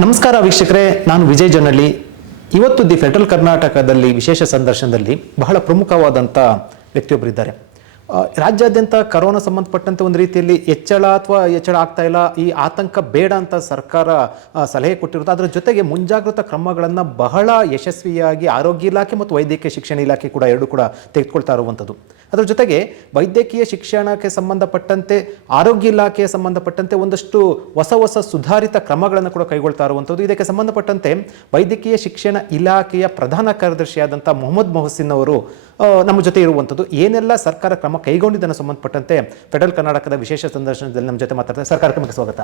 ನಮಸ್ಕಾರ ವೀಕ್ಷಕರೇ ನಾನು ವಿಜಯ್ ಜನಲ್ಲಿ ಇವತ್ತು ದಿ ಫೆಡರಲ್ ಕರ್ನಾಟಕದಲ್ಲಿ ವಿಶೇಷ ಸಂದರ್ಶನದಲ್ಲಿ ಬಹಳ ಪ್ರಮುಖವಾದಂಥ ವ್ಯಕ್ತಿಯೊಬ್ಬರಿದ್ದಾರೆ ರಾಜ್ಯಾದ್ಯಂತ ಕರೋನಾ ಸಂಬಂಧಪಟ್ಟಂತೆ ಒಂದು ರೀತಿಯಲ್ಲಿ ಹೆಚ್ಚಳ ಅಥವಾ ಹೆಚ್ಚಳ ಆಗ್ತಾ ಇಲ್ಲ, ಈ ಆತಂಕ ಬೇಡ ಅಂತ ಸರ್ಕಾರ ಸಲಹೆ ಕೊಟ್ಟಿರುತ್ತೆ ಅದರ ಜೊತೆಗೆ ಮುಂಜಾಗ್ರತಾ ಕ್ರಮಗಳನ್ನು ಬಹಳ ಯಶಸ್ವಿಯಾಗಿ ಆರೋಗ್ಯ ಇಲಾಖೆ ಮತ್ತು ವೈದ್ಯಕೀಯ ಶಿಕ್ಷಣ ಇಲಾಖೆ ಕೂಡ ಎರಡು ಕೂಡ ತೆಗೆದುಕೊಳ್ತಾ ಇರುವಂಥದ್ದು. ಅದರ ಜೊತೆಗೆ ವೈದ್ಯಕೀಯ ಶಿಕ್ಷಣಕ್ಕೆ ಸಂಬಂಧಪಟ್ಟಂತೆ, ಆರೋಗ್ಯ ಇಲಾಖೆಯ ಸಂಬಂಧಪಟ್ಟಂತೆ ಒಂದಷ್ಟು ಹೊಸ ಹೊಸ ಸುಧಾರಿತ ಕ್ರಮಗಳನ್ನು ಕೂಡ ಕೈಗೊಳ್ತಾ ಇರುವಂಥದ್ದು. ಇದಕ್ಕೆ ಸಂಬಂಧಪಟ್ಟಂತೆ ವೈದ್ಯಕೀಯ ಶಿಕ್ಷಣ ಇಲಾಖೆಯ ಪ್ರಧಾನ ಕಾರ್ಯದರ್ಶಿಯಾದಂಥ ಮೊಹಮ್ಮದ್ ಮೊಹಸಿನ್ ಅವರು ನಮ್ಮ ಜೊತೆ ಇರುವಂಥದ್ದು. ಏನೆಲ್ಲ ಸರ್ಕಾರ ಕ್ರಮ ಕೈಗೊಂಡಿದ್ದನ್ನು ಸಂಬಂಧಪಟ್ಟಂತೆ ಫೆಡರಲ್ ಕರ್ನಾಟಕದ ವಿಶೇಷ ಸಂದರ್ಶನದಲ್ಲಿ ನಮ್ಮ ಜೊತೆ ಮಾತಾಡ್ತಾರೆ ಸರ್ ಕಾರ್ಯಕ್ರಮಕ್ಕೆ ಸ್ವಾಗತ.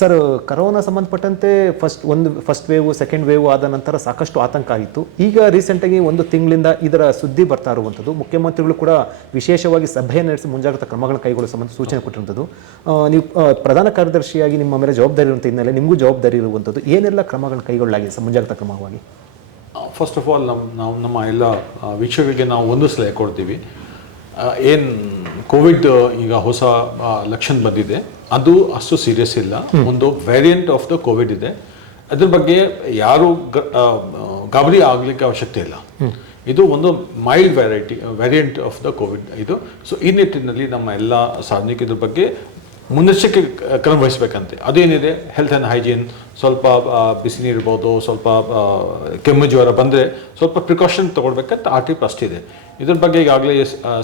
ಸರ್ ಕರೋನಾ ಸಂಬಂಧಪಟ್ಟಂತೆ ಫಸ್ಟ್ ಒಂದು ಫಸ್ಟ್ ವೇವ್ ಸೆಕೆಂಡ್ ವೇವ್ ಆದ ನಂತರ ಸಾಕಷ್ಟು ಆತಂಕ ಆಯಿತು. ಈಗ ರೀಸೆಂಟಾಗಿ ಒಂದು ತಿಂಗಳಿಂದ ಇದರ ಸುದ್ದಿ ಬರ್ತಾ ಇರುವಂಥದ್ದು, ಮುಖ್ಯಮಂತ್ರಿಗಳು ಕೂಡ ವಿಶೇಷವಾಗಿ ಸಭೆ ನಡೆಸಿ ಮುಂಜಾಗ್ರತಾ ಕ್ರಮಗಳನ್ನು ಕೈಗೊಳ್ಳುವ ಸಂಬಂಧ ಸೂಚನೆ ಕೊಟ್ಟಿರುವಂಥದ್ದು. ನೀವು ಪ್ರಧಾನ ಕಾರ್ಯದರ್ಶಿಯಾಗಿ ನಿಮ್ಮ ಮೇಲೆ ಜವಾಬ್ದಾರಿ ಇರುವಂಥ ಹಿನ್ನೆಲೆ ನಿಮಗೂ ಜವಾಬ್ದಾರಿ ಇರುವಂಥದ್ದು. ಏನೆಲ್ಲ ಕ್ರಮಗಳನ್ನು ಕೈಗೊಳ್ಳಲಾಗಿದೆ ಮುಂಜಾಗ್ರತಾ ಕ್ರಮವಾಗಿ? ಫಸ್ಟ್ ಆಫ್ ಆಲ್ ನಮ್ಮ ನಾವು ನಮ್ಮ ಎಲ್ಲ ವೀಕ್ಷಕರಿಗೆ ನಾವು ಒಂದು ಸಲಹೆ ಕೊಡ್ತೀವಿ. ಏನು ಕೋವಿಡ್ ಈಗ ಹೊಸ ಲಕ್ಷಣ ಬಂದಿದೆ. ಅದು ಅಷ್ಟು ಸೀರಿಯಸ್ ಇಲ್ಲ. ಒಂದು ವೇರಿಯಂಟ್ ಆಫ್ ದ ಕೋವಿಡ್ ಇದೆ. ಅದ್ರ ಬಗ್ಗೆ ಯಾರು ಗಾಬರಿ ಆಗಲಿಕ್ಕೆ ಅವಶ್ಯಕತೆ ಇಲ್ಲ. ಇದು ಒಂದು mild variety variant of the Covid ಇದು. ಸೊ ಈ ನಿಟ್ಟಿನಲ್ಲಿ ನಮ್ಮ ಎಲ್ಲ ಸಾರ್ವಜನಿಕರ ಬಗ್ಗೆ ಮುನ್ನೆಚ್ಚರಿಕೆ ಕ್ರಮ ವಹಿಸಬೇಕಂತೆ. ಅದೇನಿದೆ ಹೆಲ್ತ್ ಆ್ಯಂಡ್ ಹೈಜೀನ್ ಸ್ವಲ್ಪ ಆ, ಬಿಸಿ ನೀರು ಇರ್ಬೋದು ಸ್ವಲ್ಪ ಕೆಮ್ಮು ಜ್ವರ ಬಂದರೆ ಸ್ವಲ್ಪ ಪ್ರಿಕಾಷನ್ ತೊಗೊಳ್ಬೇಕಂತ ಆರ್ ಟಿ ಅಷ್ಟಿದೆ ಇದ್ರ ಬಗ್ಗೆ ಈಗಾಗಲೇ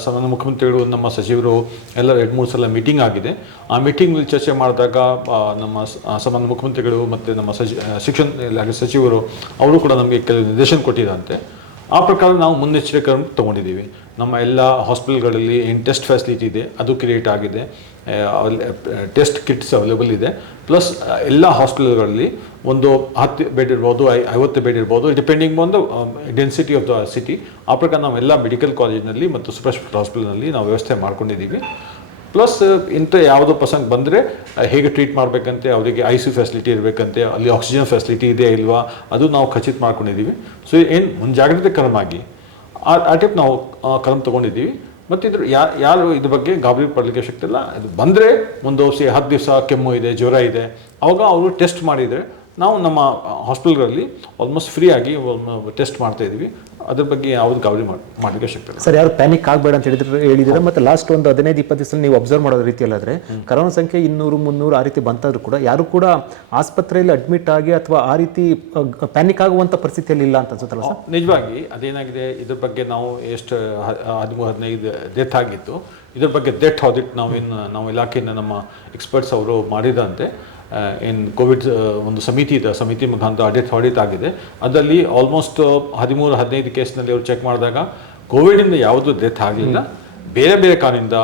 ಸಂಬಂಧ ಮುಖ್ಯಮಂತ್ರಿಗಳು ನಮ್ಮ ಸಚಿವರು ಎಲ್ಲ ಎರಡು ಮೂರು ಸಲ ಮೀಟಿಂಗ್ ಆಗಿದೆ. ಆ ಮೀಟಿಂಗ್ ಚರ್ಚೆ ಮಾಡಿದಾಗ ನಮ್ಮ ಸಂಬಂಧ ಆ, ಮುಖ್ಯಮಂತ್ರಿಗಳು ಮತ್ತು ನಮ್ಮ ಸಚಿ ಶಿಕ್ಷಣ ಇಲಾಖೆ ಸಚಿವರು ಅವರು ಕೂಡ ನಮಗೆ ಕೆಲವು ನಿರ್ದೇಶನ ಕೊಟ್ಟಿದ್ದಂತೆ ಆ ಪ್ರಕಾರ ನಾವು ಮುನ್ನೆಚ್ಚರಿಕೆ ತೊಗೊಂಡಿದ್ದೀವಿ. ನಮ್ಮ ಎಲ್ಲ ಹಾಸ್ಪಿಟಲ್ಗಳಲ್ಲಿ ಏನು ಟೆಸ್ಟ್ ಫೆಸಿಲಿಟಿ ಇದೆ. ಅದು ಕ್ರಿಯೇಟ್ ಆಗಿದೆ. ಟೆಸ್ಟ್ ಕಿಟ್ಸ್ ಅವೈಲೇಬಲ್ ಇದೆ. ಪ್ಲಸ್ ಎಲ್ಲ ಹಾಸ್ಪಿಟಲ್ಗಳಲ್ಲಿ ಒಂದು ಹತ್ತು ಬೆಡ್ ಇರ್ಬೋದು, ಐ, ಐವತ್ತು ಬೆಡ್ ಇರ್ಬೋದು depending on the density of the city ಆ ಪ್ರಕಾರ ನಾವು ಎಲ್ಲ ಮೆಡಿಕಲ್ ಕಾಲೇಜಿನಲ್ಲಿ ಮತ್ತು ಸ್ಪೆಷಲ್ ಹಾಸ್ಪಿಟಲ್ನಲ್ಲಿ ನಾವು ವ್ಯವಸ್ಥೆ ಮಾಡ್ಕೊಂಡಿದ್ದೀವಿ. ಪ್ಲಸ್ ಇಂಥ ಯಾವುದೋ ಪರ್ಸನ್ ಬಂದರೆ ಹೇಗೆ ಟ್ರೀಟ್ ಮಾಡಬೇಕಂತೆ, ಅವರಿಗೆ ಐ ಸಿ ಫೆಸಿಲಿಟಿ ಇರಬೇಕಂತೆ, ಅಲ್ಲಿ ಆಕ್ಸಿಜನ್ ಫೆಸಿಲಿಟಿ ಇದೆ ಇಲ್ವಾ, ಅದು ನಾವು ಖಚಿತ ಮಾಡ್ಕೊಂಡಿದ್ದೀವಿ. ಸೊ ಏನು ಮುಂಜಾಗ್ರತೆ ಕ್ರಮ ಆಗಿ ಆ ಆ ಟೈಪ್ ನಾವು ಕ್ರಮ ತೊಗೊಂಡಿದ್ದೀವಿ. ಮತ್ತು ಇದ್ರ ಯಾ, ಯಾರು ಇದ್ರ ಬಗ್ಗೆ ಗಾಬರಿ ಪಡಲಿಕ್ಕೆ ಶಕ್ತಿ ಇಲ್ಲ. ಇದು ಬಂದರೆ ಒಂದು ಸಿ ಹತ್ತು ದಿವಸ ಕೆಮ್ಮು ಇದೆ, ಜ್ವರ ಇದೆ. ಅವಾಗ ಅವರು ಟೆಸ್ಟ್ ಮಾಡಿದರೆ ನಾವು ನಮ್ಮ ಹಾಸ್ಪಿಟಲ್ಗಳಲ್ಲಿ ಆಲ್ಮೋಸ್ಟ್ ಫ್ರೀ ಆಗಿ ಟೆಸ್ಟ್ ಮಾಡ್ತಾ ಇದ್ದೀವಿ. ಅದ್ರ ಬಗ್ಗೆ ಯಾವ್ದು ಗಾಬರಿ ಮಾಡಿ ಮಾಡಲಿಕ್ಕೆ ಶಕ್ತಿ ಸರ್ ಯಾರು ಪ್ಯಾನಿಕ್ ಆಗಬೇಡ ಅಂತ ಹೇಳಿದ್ರೆ ಹೇಳಿದ್ರೆ ಮತ್ತೆ ಲಾಸ್ಟ್ ಒಂದು ಹದಿನೈದು ಇಪ್ಪತ್ತು ದಿವಸ ನೀವು ಅಬ್ಸರ್ವ್ ಮಾಡೋ ರೀತಿಯಲ್ಲಾದ್ರೆ ಕರೋನಾ ಸಂಖ್ಯೆ ಇನ್ನೂರು ಮುನ್ನೂರು ಆ ರೀತಿ ಬಂತಾದ್ರೂ ಕೂಡ ಯಾರು ಕೂಡ ಆಸ್ಪತ್ರೆಯಲ್ಲಿ ಅಡ್ಮಿಟ್ ಆಗಿ ಅಥವಾ ಆ ರೀತಿ ಪ್ಯಾನಿಕ್ ಆಗುವಂತ ಪರಿಸ್ಥಿತಿಯಲ್ಲಿ ಇಲ್ಲ ಅಂತ ಅನ್ಸುತ್ತಲ್ಲ ಸರ್? ನಿಜವಾಗಿ ಅದೇನಾಗಿದೆ ಇದ್ರ ಬಗ್ಗೆ ನಾವು ಎಷ್ಟು ಹದಿಮೂರು ಹದಿನೈದು ಡೆತ್ ಆಗಿತ್ತು ಇದ್ರ ಬಗ್ಗೆ ಡೆತ್ ಆಡಿಟ್ ನಾವೇನು ನಾವು ಇಲಾಖೆಯನ್ನು ನಮ್ಮ ಎಕ್ಸ್ಪರ್ಟ್ಸ್ ಅವರು ಮಾಡಿದಂತೆ ಏನು ಕೋವಿಡ್ ಒಂದು ಸಮಿತಿ ಇದೆ ಸಮಿತಿ ಮುಖಾಂತರ ಆಡಿಟ್ ಆಡಿಟ್ ಆಗಿದೆ. ಅದರಲ್ಲಿ ಆಲ್ಮೋಸ್ಟ್ ಹದಿಮೂರು ಹದಿನೈದು ಕೇಸ್ನಲ್ಲಿ ಅವರು ಚೆಕ್ ಮಾಡಿದಾಗ ಕೋವಿಡಿಂದ ಯಾವುದೂ ಡೆತ್ ಆಗಲಿಲ್ಲ. ಬೇರೆ ಬೇರೆ ಕಾರಣದಿಂದ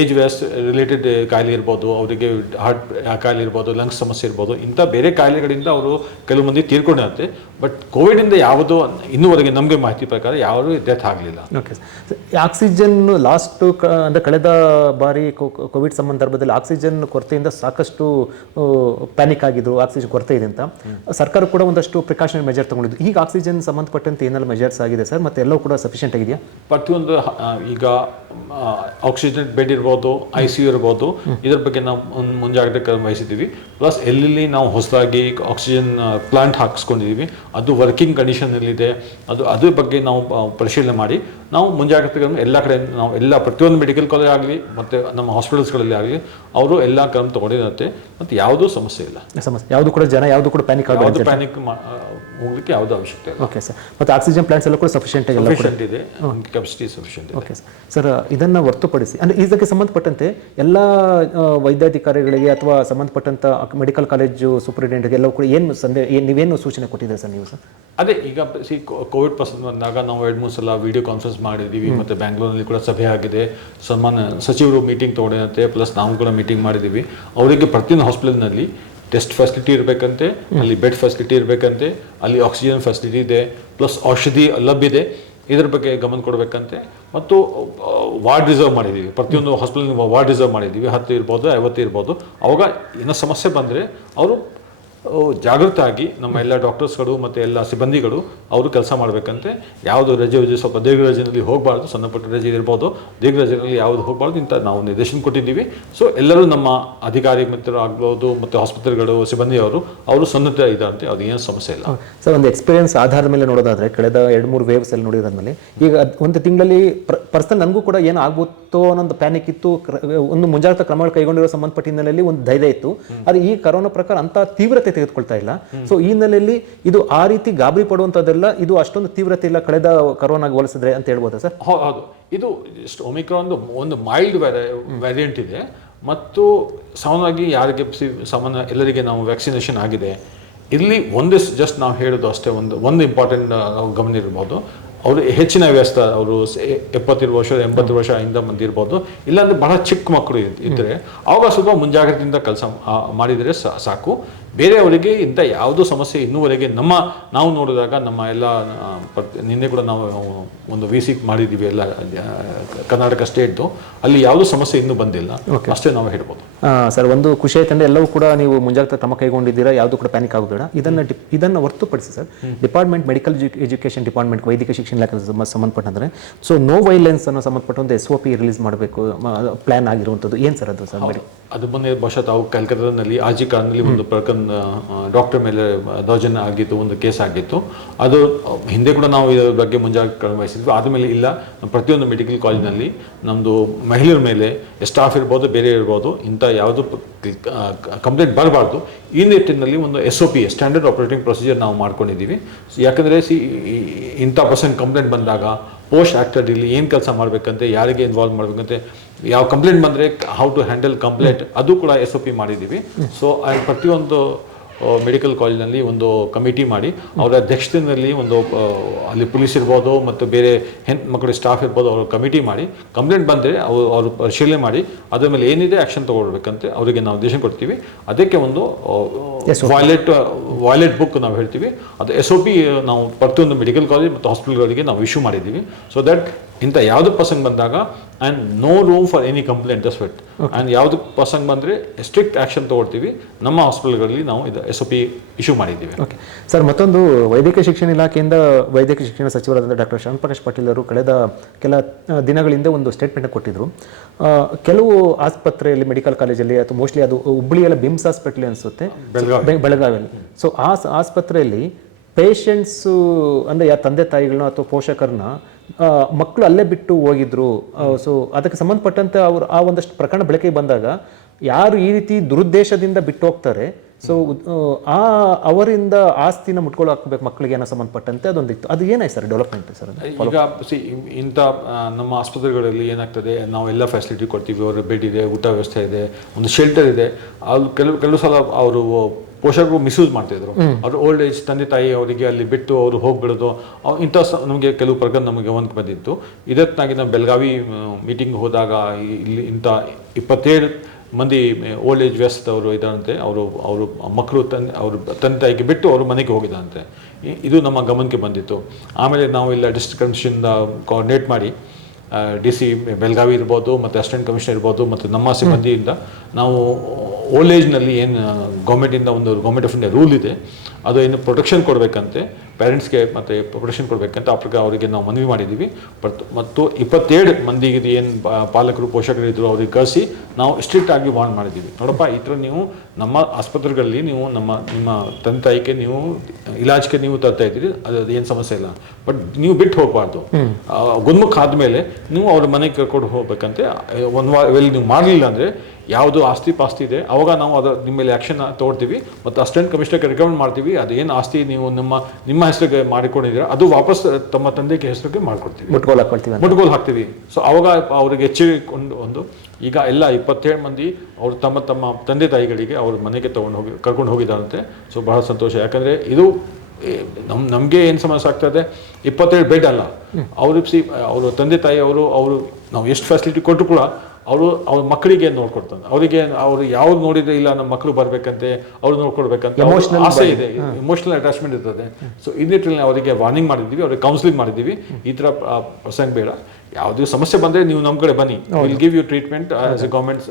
ಏಜ್ ವ್ಯಸ್ ರಿಲೇಟೆಡ್ ಕಾಯಿಲೆ ಇರ್ಬೋದು ಅವರಿಗೆ ಹಾರ್ಟ್ ಕಾಯಿಲೆ ಇರ್ಬೋದು ಲಂಗ್ಸ್ ಸಮಸ್ಯೆ ಇರ್ಬೋದು ಇಂಥ ಬೇರೆ ಕಾಯಿಲೆಗಳಿಂದ ಅವರು ಕೆಲವು ಮಂದಿ ತೀರ್ಕೊಂಡಿರುತ್ತೆ ಬಟ್ ಕೋವಿಡಿಂದ ಯಾವುದೋ ಇನ್ನೂವರೆಗೆ ನಮಗೆ ಮಾಹಿತಿ ಪ್ರಕಾರ ಯಾರು ಡೆತ್ ಆಗಲಿಲ್ಲ. ಓಕೆ ಆಕ್ಸಿಜನ್ ಲಾಸ್ಟ್ ಅಂದರೆ ಕಳೆದ ಬಾರಿ ಕೋವಿಡ್ ಸಂದರ್ಭದಲ್ಲಿ ಆಕ್ಸಿಜನ್ ಕೊರತೆಯಿಂದ ಸಾಕಷ್ಟು ಪ್ಯಾನಿಕ್ ಆಗಿದ್ರು ಆಕ್ಸಿಜನ್ ಕೊರತೆ ಇದೆ ಅಂತ. ಸರ್ಕಾರ ಕೂಡ ಒಂದಷ್ಟು ಪ್ರಿಕಾಷನರಿ ಮೆಜರ್ ತಗೊಂಡಿದ್ದು. ಈಗ ಆಕ್ಸಿಜನ್ ಸಂಬಂಧಪಟ್ಟಂತೆ ಏನೆಲ್ಲ ಮೆಜರ್ಸ್ ಆಗಿದೆ ಸರ್ ಮತ್ತೆ ಎಲ್ಲವೂ ಕೂಡ ಸಫಿಷಿಯೆಂಟ್ ಆಗಿದೆಯಾ? ಪ್ರತಿಯೊಂದು ಈಗ ಆಕ್ಸಿಜನ್ ಬೆಡ್ ಇರ್ಬೋದು ಐ ಸಿ ಯು ಇರ್ಬೋದು ಇದ್ರ ಬಗ್ಗೆ ನಾವು ಮುಂಜಾಗ್ರತೆ ಕ್ರಮ ವಹಿಸಿದ್ದೀವಿ. ಪ್ಲಸ್ ಎಲ್ಲೆಲ್ಲಿ ನಾವು ಹೊಸದಾಗಿ ಆಕ್ಸಿಜನ್ ಪ್ಲಾಂಟ್ ಹಾಕಿಸ್ಕೊಂಡಿದ್ದೀವಿ ಅದು ವರ್ಕಿಂಗ್ ಕಂಡೀಷನಲ್ಲಿದೆ ಅದು ಅದ್ರ ಬಗ್ಗೆ ನಾವು ಪರಿಶೀಲನೆ ಮಾಡಿ. ನಾವು ಮುಂಜಾಗ್ರತೆ ಕ್ರಮ ಎಲ್ಲ ಕಡೆ ನಾವು ಎಲ್ಲ ಪ್ರತಿಯೊಂದು ಮೆಡಿಕಲ್ ಕಾಲೇಜ್ ಆಗಲಿ ಮತ್ತು ನಮ್ಮ ಹಾಸ್ಪಿಟಲ್ಸ್ಗಳಲ್ಲಿ ಆಗಲಿ ಅವರು ಎಲ್ಲ ಕ್ರಮ ತೊಗೊಂಡಿರುತ್ತೆ. ಮತ್ತು ಯಾವುದೂ ಸಮಸ್ಯೆ ಇಲ್ಲ. ಸಮಸ್ಯೆ ಯಾವುದು ಕೂಡ ಜನ ಯಾವುದು ಕೂಡ ಪ್ಯಾನಿಕ್ ಆಗೋದು ಪ್ಯಾನಿಕ್ ಹೋಗ್ಲಿಕ್ಕೆ ಯಾವುದೂ ಅವಶ್ಯಕತೆ ಇಲ್ಲ. ಓಕೆ ಸರ್ ಮತ್ತೆ ಆಕ್ಸಿಜನ್ ಪ್ಲಾಂಟ್ಸ್ ಎಲ್ಲ ಕೂಡ ಸಫಿಷಿಯೆಂಟ್ ಎಲ್ಲ ಸಫಿಷಿಯಂಟ್ ಇದೆ. ಕೆಪಾಸಿಟಿ ಸಫಿಷಿಯಂಟ್ ಇದೆ. ಓಕೆ ಸರ್ ಇದನ್ನು ಹೊರತುಪಡಿಸಿ. ಅಂದರೆ ಇದಕ್ಕೆ ಸಂಬಂಧಪಟ್ಟಂತೆ ಎಲ್ಲ ವೈದ್ಯಾಧಿಕಾರಿಗಳಿಗೆ ಅಥವಾ ಸಂಬಂಧಪಟ್ಟಂತ ಮೆಡಿಕಲ್ ಕಾಲೇಜು ಸೂಪರಿಂಟೆಂಡೆಂಟ್ಗೆ ಎಲ್ಲವೂ ಕೂಡ ಏನು ಸಂದೇ ಏನು ನೀವೇನು ಸೂಚನೆ ಕೊಟ್ಟಿದ್ದೀರಿ ಸರ್ ನೀವು ಸರ್ ಅದೇ ಈಗ ಸಿ ಕೋವಿಡ್ ಪ್ರಸಂಗ ಬಂದಾಗ ನಾವು ಎರಡು ಮೂರು ಸಲ ವಿಡಿಯೋ ಕಾನ್ಫರೆನ್ಸ್ ಮಾಡಿದ್ದೀವಿ. ಮತ್ತು ಬ್ಯಾಂಗ್ಳೂರಲ್ಲಿ ಕೂಡ ಸಭೆ ಆಗಿದೆ. ಸನ್ಮಾನ ಸಚಿವರು ಮೀಟಿಂಗ್ ತೊಗೊಂಡಿರುತ್ತೆ ಪ್ಲಸ್ ನಾವು ಕೂಡ ಮೀಟಿಂಗ್ ಮಾಡಿದ್ದೀವಿ. ಅವರಿಗೆ ಪ್ರತಿಯೊಂದು ಹಾಸ್ಪಿಟಲ್ನಲ್ಲಿ ಟೆಸ್ಟ್ ಫೆಸಿಲಿಟಿ ಇರಬೇಕಂತೆ ಅಲ್ಲಿ ಬೆಡ್ ಫೆಸಿಲಿಟಿ ಇರಬೇಕಂತೆ ಅಲ್ಲಿ ಆಕ್ಸಿಜನ್ ಫೆಸಿಲಿಟಿ ಇದೆ ಪ್ಲಸ್ ಔಷಧಿ ಲಭ್ಯ ಇದೆ ಇದ್ರ ಬಗ್ಗೆ ಗಮನ ಕೊಡಬೇಕಂತೆ. ಮತ್ತು ವಾರ್ಡ್ ರಿಸರ್ವ್ ಮಾಡಿದ್ದೀವಿ ಪ್ರತಿಯೊಂದು ಹಾಸ್ಪಿಟಲ್ ವಾರ್ಡ್ ರಿಸರ್ವ್ ಮಾಡಿದ್ದೀವಿ ಹತ್ತು ಇರ್ಬೋದು ಐವತ್ತು ಇರ್ಬೋದು. ಅವಾಗ ಏನೋ ಸಮಸ್ಯೆ ಬಂದರೆ ಅವರು ಆ, ಜಾಗೃತ ಆಗಿ ನಮ್ಮ ಎಲ್ಲ ಡಾಕ್ಟರ್ಸ್ಗಳು ಮತ್ತು ಎಲ್ಲ ಸಿಬ್ಬಂದಿಗಳು ಅವರು ಕೆಲಸ ಮಾಡಬೇಕಂತೆ. ಯಾವುದು ರಜೆ ರಜೆ ಸ್ವಲ್ಪ ದೀರ್ಘ ರಜೆಯಲ್ಲಿ ಹೋಗಬಾರ್ದು ಸಣ್ಣಪುಟ್ಟ ರಜೆ ಇರ್ಬೋದು. ದೀರ್ಘ ರಜೆಯಲ್ಲಿ ಯಾವುದು ಹೋಗಬಾರ್ದು ಇಂಥ ನಾವು ನಿರ್ದೇಶನ ಕೊಟ್ಟಿದ್ದೀವಿ. ಸೊ ಎಲ್ಲರೂ ನಮ್ಮ ಅಧಿಕಾರಿ ಮಿತ್ರರು ಆಗ್ಬೋದು ಮತ್ತು ಆಸ್ಪತ್ರೆಗಳು ಸಿಬ್ಬಂದಿಯವರು ಅವರು ಸನ್ನದ್ಧ ಇದ್ದಾರಂತೆ ಅದು ಏನು ಸಮಸ್ಯೆ ಇಲ್ಲ. ಸರ್ ಒಂದು ಎಕ್ಸ್ಪೀರಿಯನ್ಸ್ ಆಧಾರದ ಮೇಲೆ ನೋಡೋದಾದ್ರೆ ಕಳೆದ ಎರಡು ಮೂರು ವೇವ್ಸ್ ಅಲ್ಲಿ ನೋಡಿದ್ಮೇಲೆ ಈಗ ಒಂದು ತಿಂಗಳಲ್ಲಿ ಪರ್ಸನಲ್ ನನಗೂ ಕೂಡ ಏನು ಆಗುತ್ತೋ ಅನ್ನೋದು ಪ್ಯಾನಿಕ್ ಇತ್ತು. ಒಂದು ಮುಂಜಾಗ್ರತಾ ಕ್ರಮಗಳು ಕೈಗೊಂಡಿರೋ ಸಂಬಂಧಪಟ್ಟ ಹಿನ್ನೆಲೆಯಲ್ಲಿ ಒಂದು ಧೈರ್ಯ ಇತ್ತು. ಅದು ಈ ಕರೋನಾ ಪ್ರಕಾರ ಅಂತ ತೀವ್ರತೆ ತೆಗೆದುಕೊಳ್ತಾ ಇಲ್ಲ. ಸೊ ಈ ಹಿನ್ನೆಲೆಯಲ್ಲಿ ಇದು ಆ ರೀತಿ ಗಾಬರಿ ಪಡುವಂಥದ್ದೆಲ್ಲ ಇದು ಅಷ್ಟೊಂದು ತೀವ್ರತೆ ಇಲ್ಲ ಕಳೆದ ಕರೋನಾಗೆ ಹೋಲಿಸಿದ್ರೆ ಅಂತ ಹೇಳ್ಬೋದಾ ಸರ್? ಹೌದು ಇದು ಒಮಿಕ್ರಾನ್ ಒಂದು ಮೈಲ್ಡ್ ವೇರಿಯಂಟ್ ಇದೆ. ಮತ್ತು ಸಾಮಾನ್ಯವಾಗಿ ಯಾರಿಗೆ ಸಾಮಾನ್ಯ ಎಲ್ಲರಿಗೆ ನಾವು ವ್ಯಾಕ್ಸಿನೇಷನ್ ಆಗಿದೆ. ಇಲ್ಲಿ ಒಂದೇ ಜಸ್ಟ್ ನಾವು ಹೇಳೋದು ಅಷ್ಟೇ ಒಂದು ಒಂದು ಇಂಪಾರ್ಟೆಂಟ್ ನಾವು ಗಮನ ಇರ್ಬೋದು. ಅವರು ಹೆಚ್ಚಿನ ವ್ಯಸ್ತ ಅವರು ಎಪ್ಪತ್ತಿರು ವರ್ಷ ಎಂಬತ್ತು ವರ್ಷ ಇಂದ ಬಂದಿರ್ಬೋದು ಇಲ್ಲಾಂದ್ರೆ ಬಹಳ ಚಿಕ್ಕ ಮಕ್ಕಳು ಇದ್ದರೆ ಇದ್ರೆ ಅವಾಗ ಸ್ವಲ್ಪ ಮುಂಜಾಗ್ರತೆಯಿಂದ ಕೆಲಸ ಮಾಡಿದರೆ ಸಾಕು. ಬೇರೆಯವರಿಗೆ ಇಂಥ ಯಾವುದೋ ಸಮಸ್ಯೆ ಇನ್ನೂವರೆಗೆ ನಮ್ಮ ನಾವು ನೋಡಿದಾಗ ನಮ್ಮ ಎಲ್ಲ ನಿನ್ನೆ ಕೂಡ ನಾವು ಒಂದು ವಿಸಿಟ್ ಮಾಡಿದ್ದೀವಿ ಎಲ್ಲ ಕರ್ನಾಟಕ ಸ್ಟೇಟ್ದು. ಅಲ್ಲಿ ಯಾವುದೋ ಸಮಸ್ಯೆ ಇನ್ನೂ ಬಂದಿಲ್ಲ. ಅಷ್ಟೇ ನಾವು ಹೇಳ್ಬೋದು. ಸರ್ ಒಂದು ಖುಷಿ ಆಯ್ತಂದ್ರೆ ಎಲ್ಲವೂ ಕೂಡ ನೀವು ಮುಂಜಾಗ್ರತಾ ಕ್ರಮ ಕೈಗೊಂಡಿದ್ದೀರಾ ಯಾವುದು ಕೂಡ ಪ್ಯಾನಿಕ್ ಆಗಬೇಡ. ಇದನ್ನ ಇದನ್ನು ಇದನ್ನ ಹೊರತುಪಡಿಸಿ sir department medical education department ವೈದ್ಯಕೀಯ ಶಿಕ್ಷಣ ಇಲಾಖೆ ಸಂಬ- ಸಂಬಂಧಪಟ್ಟಂದ್ರೆ ಸೊ ನೋ ವೈಲೆನ್ಸ್ ಅನ್ನೋ ಸಂಬಂಧಪಟ್ಟ ಒಂದು ಎಸ್ ಒ ಪಿ ರಿಲೀಸ್ ಮಾಡಬೇಕು ಪ್ಲಾನ್ ಆಗಿರುವಂಥದ್ದು. ಏನು ಸರ್ ಅದು ಸರ್? ಅದು ಮೊನ್ನೆ ಬಹುಶಃ ತಾವು ಕಲ್ಕತ್ತಾದಲ್ಲಿ ಆಜಿ ಕಾರ್ನಲ್ಲಿ ಒಂದು ಪ್ರಕರಣ ಡಾಕ್ಟರ್ ಮೇಲೆ ದೌರ್ಜನ್ಯ ಆಗಿತ್ತು, ಒಂದು ಕೇಸ್ ಆಗಿತ್ತು. ಅದು, ಹಿಂದೆ ಕೂಡ ನಾವು ಇದರ ಬಗ್ಗೆ ಮುಂಜಾಗ್ರತೆ ವಹಿಸಿದ್ವಿ ಆದಮೇಲೆ ಇಲ್ಲ, ಪ್ರತಿಯೊಂದು ಮೆಡಿಕಲ್ ಕಾಲೇಜಿನಲ್ಲಿ ನಮ್ಮದು ಮಹಿಳೆಯರ ಮೇಲೆ ಸ್ಟಾಫ್ ಇರ್ಬೋದು, ಬೇರೆ ಇರ್ಬೋದು, ಇಂಥ ಯಾವುದು ಕಂಪ್ಲೇಂಟ್ ಬರಬಾರ್ದು. ಈ ನಿಟ್ಟಿನಲ್ಲಿ ಒಂದು S O P standard operating procedure ನಾವು ಮಾಡ್ಕೊಂಡಿದ್ದೀವಿ. ಯಾಕಂದರೆ ಸಿ ಇಂಥ ಪರ್ಸನ್ ಕಂಪ್ಲೇಂಟ್ ಬಂದಾಗ ಪೋಸ್ಟ್ ಆಕ್ಟರ್ ಇಲ್ಲಿ ಏನು ಕೆಲಸ ಮಾಡಬೇಕಂತೆ ಯಾರಿಗೆ ಇನ್ವಾಲ್ವ್ ಮಾಡಬೇಕಂತೆ ಯಾವ ಕಂಪ್ಲೇಂಟ್ ಬಂದರೆ ಹೌ ಟು ಹ್ಯಾಂಡಲ್ ಕಂಪ್ಲೇಂಟ್ ಅದು ಕೂಡ ಎಸ್ ಒ ಪಿ ಮಾಡಿದ್ದೀವಿ. ಸೊ ಪ್ರತಿಯೊಂದು ಮೆಡಿಕಲ್ ಕಾಲೇಜಿನಲ್ಲಿ ಒಂದು ಕಮಿಟಿ ಮಾಡಿ ಅವರ ಅಧ್ಯಕ್ಷತೆಯಲ್ಲಿ ಒಂದು ಅಲ್ಲಿ ಪೊಲೀಸ್ ಇರ್ಬೋದು ಮತ್ತು ಬೇರೆ ಹೆಣ್ ಮಕ್ಕಳು ಸ್ಟಾಫ್ ಇರ್ಬೋದು ಅವರು ಕಮಿಟಿ ಮಾಡಿ ಕಂಪ್ಲೇಂಟ್ ಬಂದರೆ ಅವರು ಅವರು ಪರಿಶೀಲನೆ ಮಾಡಿ ಅದರ ಮೇಲೆ ಏನಿದೆ ಆ್ಯಕ್ಷನ್ ತೊಗೊಳ್ಬೇಕಂತೆ ಅವರಿಗೆ ನಾವು ದೇಶ ಕೊಡ್ತೀವಿ. ಅದಕ್ಕೆ ಒಂದು ವಾಯ್ಲೆಟ್ ವಾಯ್ಲೆಟ್ ಬುಕ್ ನಾವು ಹೇಳ್ತೀವಿ. ಅದು ಎಸ್ ಒ ಪಿ ನಾವು ಪ್ರತಿಯೊಂದು ಮೆಡಿಕಲ್ ಕಾಲೇಜ್ ಮತ್ತು ಹಾಸ್ಪಿಟಲ್ಗಳಿಗೆ ನಾವು ಇಶ್ಯೂ ಮಾಡಿದ್ದೀವಿ. ಸೊ ದಟ್ ಇಂಥ ಯಾವುದು ಪರ್ಸನ್ ಬಂದಾಗ and no room for any complaint thus wet and ಯಾವುದು ಪ್ರಸಂಗ ಬಂದರೆ ಸ್ಟ್ರಿಕ್ಟ್ ಆ್ಯಕ್ಷನ್ ತಗೊಳ್ತೀವಿ ನಮ್ಮ ಹಾಸ್ಪಿಟಲ್ಗಳಲ್ಲಿ ನಾವು ಇದು ಎಸ್ ಒ ಪಿ ಇಶ್ಯೂ ಮಾಡಿದ್ದೀವಿ ಓಕೆ ಸರ್ ಮತ್ತೊಂದು ವೈದ್ಯಕೀಯ ಶಿಕ್ಷಣ ಇಲಾಖೆಯಿಂದ ವೈದ್ಯಕೀಯ ಶಿಕ್ಷಣ ಸಚಿವರಾದಂಥ ಡಾಕ್ಟರ್ ಶ್ಯಾಮ್ ಪಾಟೀಲ್ ಅವರು ಕಳೆದ ಕೆಲ ದಿನಗಳಿಂದ ಒಂದು ಸ್ಟೇಟ್ಮೆಂಟ್ ಕೊಟ್ಟಿದ್ದರು ಕೆಲವು ಆಸ್ಪತ್ರೆಯಲ್ಲಿ ಮೆಡಿಕಲ್ ಕಾಲೇಜಲ್ಲಿ ಅಥವಾ ಮೋಸ್ಟ್ಲಿ ಅದು ಹುಬ್ಬಳ್ಳಿಯಲ್ಲ ಬಿಮ್ಸ್ ಹಾಸ್ಪಿಟಲ್ ಅನಿಸುತ್ತೆ. ಬೆಳಗಾವಿಯಲ್ಲಿ. ಸೊ ಆ ಆಸ್ಪತ್ರೆಯಲ್ಲಿ ಪೇಷಂಟ್ಸು ಅಂದರೆ ಯಾವ ತಂದೆ ತಾಯಿಗಳನ್ನ ಅಥವಾ ಪೋಷಕರನ್ನ ಮಕ್ಕಳು ಅಲ್ಲೇ ಬಿಟ್ಟು ಹೋಗಿದ್ರು. ಸೊ ಅದಕ್ಕೆ ಸಂಬಂಧಪಟ್ಟಂತೆ ಅವರು ಆ ಒಂದಷ್ಟು ಪ್ರಕರಣ ಬೆಳಕಿಗೆ ಬಂದಾಗ ಯಾರು ಈ ರೀತಿ ದುರುದ್ದೇಶದಿಂದ ಬಿಟ್ಟು ಹೋಗ್ತಾರೆ. ಸೊ ಆ ಅವರಿಂದ ಆಸ್ತಿನ ಮುಟ್ಕೊಳ್ಳೋ ಹಾಕ್ಬೇಕು ಮಕ್ಕಳಿಗೆ ಏನೋ ಸಂಬಂಧಪಟ್ಟಂತೆ ಅದೊಂದಿತ್ತು. ಅದು ಏನಾಯ್ತು ಸರ್ ಡೆವಲಪ್ಮೆಂಟ್ ಸರ್ ಈಗ ಸಿ ಇಂಥ ನಮ್ಮ ಆಸ್ಪತ್ರೆಗಳಲ್ಲಿ ಏನಾಗ್ತದೆ ನಾವು ಎಲ್ಲ ಫೆಸಿಲಿಟಿ ಕೊಡ್ತೀವಿ ಅವ್ರ ಬೆಡ್ ಇದೆ ಊಟ ವ್ಯವಸ್ಥೆ ಇದೆ ಒಂದು ಶೆಲ್ಟರ್ ಇದೆ. ಅಲ್ಲಿ ಕೆಲವು ಕೆಲವು ಸಲ ಅವರು ಪೋಷಕರು ಮಿಸ್ಯೂಸ್ ಮಾಡ್ತಿದ್ರು ಅವ್ರು ಓಲ್ಡ್ ಏಜ್ ತಂದೆ ತಾಯಿ ಅವರಿಗೆ ಅಲ್ಲಿ ಬಿಟ್ಟು ಅವರು ಹೋಗ್ಬಿಡೋದು ಇಂಥ ನಮಗೆ ಕೆಲವು ಪ್ರಕರಣ ನಮಗೆ ಒಂದು ಬಂದಿತ್ತು. ಇದಕ್ಕಾಗಿ ನಾವು ಬೆಳಗಾವಿ ಮೀಟಿಂಗ್ ಹೋದಾಗ ಇಲ್ಲಿ ಇಂಥ ಇಪ್ಪತ್ತೇಳು ಮಂದಿ ಓಲ್ಡ್ ಏಜ್ ವ್ಯಸ್ತವರು ಇದ್ದಾರಂತೆ. ಅವರು ಅವರು ಮಕ್ಕಳು ತಂದೆ ಅವರು ತಂದೆ ತಾಯಿಗೆ ಬಿಟ್ಟು ಅವರು ಮನೆಗೆ ಹೋಗಿದಾರಂತೆ ಇದು ನಮ್ಮ ಗಮನಕ್ಕೆ ಬಂದಿತ್ತು. ಆಮೇಲೆ ನಾವು ಇಲ್ಲ ಡಿಸ್ಟ್ರಿಕ್ಟ್ ಕಮಿಷನ್ ಕೋಆರ್ಡಿನೇಟ್ ಮಾಡಿ ಡಿ ಸಿ ಬೆಳಗಾವಿ ಇರ್ಬೋದು, ಮತ್ತು ಅಸಿಸ್ಟೆಂಟ್ ಕಮಿಷನರ್ ಇರ್ಬೋದು, ಮತ್ತು ನಮ್ಮ ಸಿಬ್ಬಂದಿಯಿಂದ ನಾವು ಓಲ್ಡ್ ಏಜ್ನಲ್ಲಿ ಏನು ಗೌರ್ಮೆಂಟಿಂದ ಒಂದು ಗೌರ್ಮೆಂಟ್ ಆಫ್ ಇಂಡಿಯಾ ರೂಲ್ ಇದೆ, ಅದು ಏನು ಪ್ರೊಟೆಕ್ಷನ್ ಕೊಡಬೇಕಂತೆ ಪೇರೆಂಟ್ಸ್ಗೆ ಮತ್ತು ಪ್ರೊಟೆಕ್ಷನ್ ಕೊಡಬೇಕಂತ ಆ ಪ್ರಕಾರ ಅವರಿಗೆ ನಾವು ಮನವಿ ಮಾಡಿದ್ದೀವಿ. ಬಟ್ ಮತ್ತು ಇಪ್ಪತ್ತೇಳು ಮಂದಿಗೆ ಏನು ಪಾಲಕರು ಪೋಷಕರು ಇದ್ರು ಅವ್ರಿಗೆ ಕಳಿಸಿ ನಾವು ಸ್ಟ್ರಿಕ್ಟ್ ಆಗಿ ವಾರ್ನ್ ಮಾಡಿದ್ದೀವಿ. ನೋಡಪ್ಪ ಈ ಥರ ನೀವು ನಮ್ಮ ಆಸ್ಪತ್ರೆಗಳಲ್ಲಿ ನೀವು ನಮ್ಮ ನಿಮ್ಮ ತಂದೆ ತಾಯಿಗೆ ನೀವು ಇಲಾಜ್ಗೆ ನೀವು ತರ್ತಾ ಇದ್ದೀರಿ ಅದು ಏನು ಸಮಸ್ಯೆ ಇಲ್ಲ. ಬಟ್ ನೀವು ಬಿಟ್ಟು ಹೋಗಬಾರ್ದು. ಗುನ್ಮುಖ ಆದಮೇಲೆ ನೀವು ಅವ್ರ ಮನೆಗೆ ಕರ್ಕೊಂಡು ಹೋಗ್ಬೇಕಂತೆ. ಒಂದು ವಾರ ನೀವು ಮಾಡಲಿಲ್ಲ ಅಂದರೆ ಯಾವುದು ಆಸ್ತಿ ಪಾಸ್ತಿ ಇದೆ ಅವಾಗ ನಾವು ಅದು ನಿಮ್ಮ ಮೇಲೆ ಆ್ಯಕ್ಷನ್ ತೊಗೊಳ್ತೀವಿ ಮತ್ತು ಅಸಿಸ್ಟೆಂಟ್ ಕಮಿಷನರ್ಗೆ ರೆಕಮೆಂಡ್ ಮಾಡ್ತೀವಿ ಅದೇನು ಆಸ್ತಿ ನೀವು ನಿಮ್ಮ ನಿಮ್ಮ ಹೆಸರಿಗೆ ಮಾಡಿಕೊಂಡಿದ್ದೀರಾ ಅದು ವಾಪಸ್ ತಮ್ಮ ತಂದೆಗೆ ಹೆಸರಿಗೆ ಮಾಡ್ಕೊಡ್ತೀವಿ. ಮುಟ್ಕೊಳ್ಳೋ ಹಾಕೊಳ್ತೀವಿ ಮುಟ್ಗೋಲ್ ಹಾಕ್ತೀವಿ. ಸೊ ಅವಾಗ ಅವ್ರಿಗೆ ಎಚ್ಚರಿಕೊಂಡು ಒಂದು ಈಗ ಎಲ್ಲ ಇಪ್ಪತ್ತೇಳು ಮಂದಿ ಅವರು ತಮ್ಮ ತಮ್ಮ ತಂದೆ ತಾಯಿಗಳಿಗೆ ಅವ್ರ ಮನೆಗೆ ತೊಗೊಂಡು ಹೋಗಿ ಕರ್ಕೊಂಡು ಹೋಗಿದ್ದಾರಂತೆ. ಸೊ ಬಹಳ ಸಂತೋಷ. ಯಾಕಂದರೆ ಇದು ನಮ್ ನಮಗೆ ಏನು ಸಮಸ್ಯೆ ಆಗ್ತದೆ ಇಪ್ಪತ್ತೇಳು ಬೆಡ್ ಅಲ್ಲ. ಅವರು ಸಿ ಅವರು ತಂದೆ ತಾಯಿ ಅವರು ಅವರು ನಾವು ಎಷ್ಟು ಫೆಸಿಲಿಟಿ ಕೊಟ್ಟರು ಕೂಡ ಅವರು ಅವ್ರ ಮಕ್ಕಳಿಗೆ ನೋಡ್ಕೊಡ್ತಾನೆ. ಅವರಿಗೆ ಅವ್ರು ಯಾವ್ದು ನೋಡಿದ್ರೆ ಇಲ್ಲ ನಮ್ಮ ಮಕ್ಕಳು ಬರ್ಬೇಕಂತೆ ಅವ್ರು ನೋಡ್ಕೊಡ್ಬೇಕಂತ ಆಸೆ ಇದೆ. ಇಮೋಷನಲ್ ಅಟ್ಯಾಚ್ಮೆಂಟ್ ಇರ್ತದೆ. ಸೊ ಈ ನಿಟ್ಟಿನಲ್ಲಿ ಅವರಿಗೆ ವಾರ್ನಿಂಗ್ ಮಾಡಿದ್ದೀವಿ ಅವ್ರಿಗೆ ಕೌನ್ಸಿಲಿಂಗ್ ಮಾಡಿದ್ದೀವಿ ಈ ಥರ ಆ, ಪ್ರಸಂಗ ಬೇಡ. ಯಾವುದೇ ಸಮಸ್ಯೆ ಬಂದರೆ ನೀವು ನಮ್ಮ ಕಡೆ ಬನ್ನಿ. Will give you treatment as a government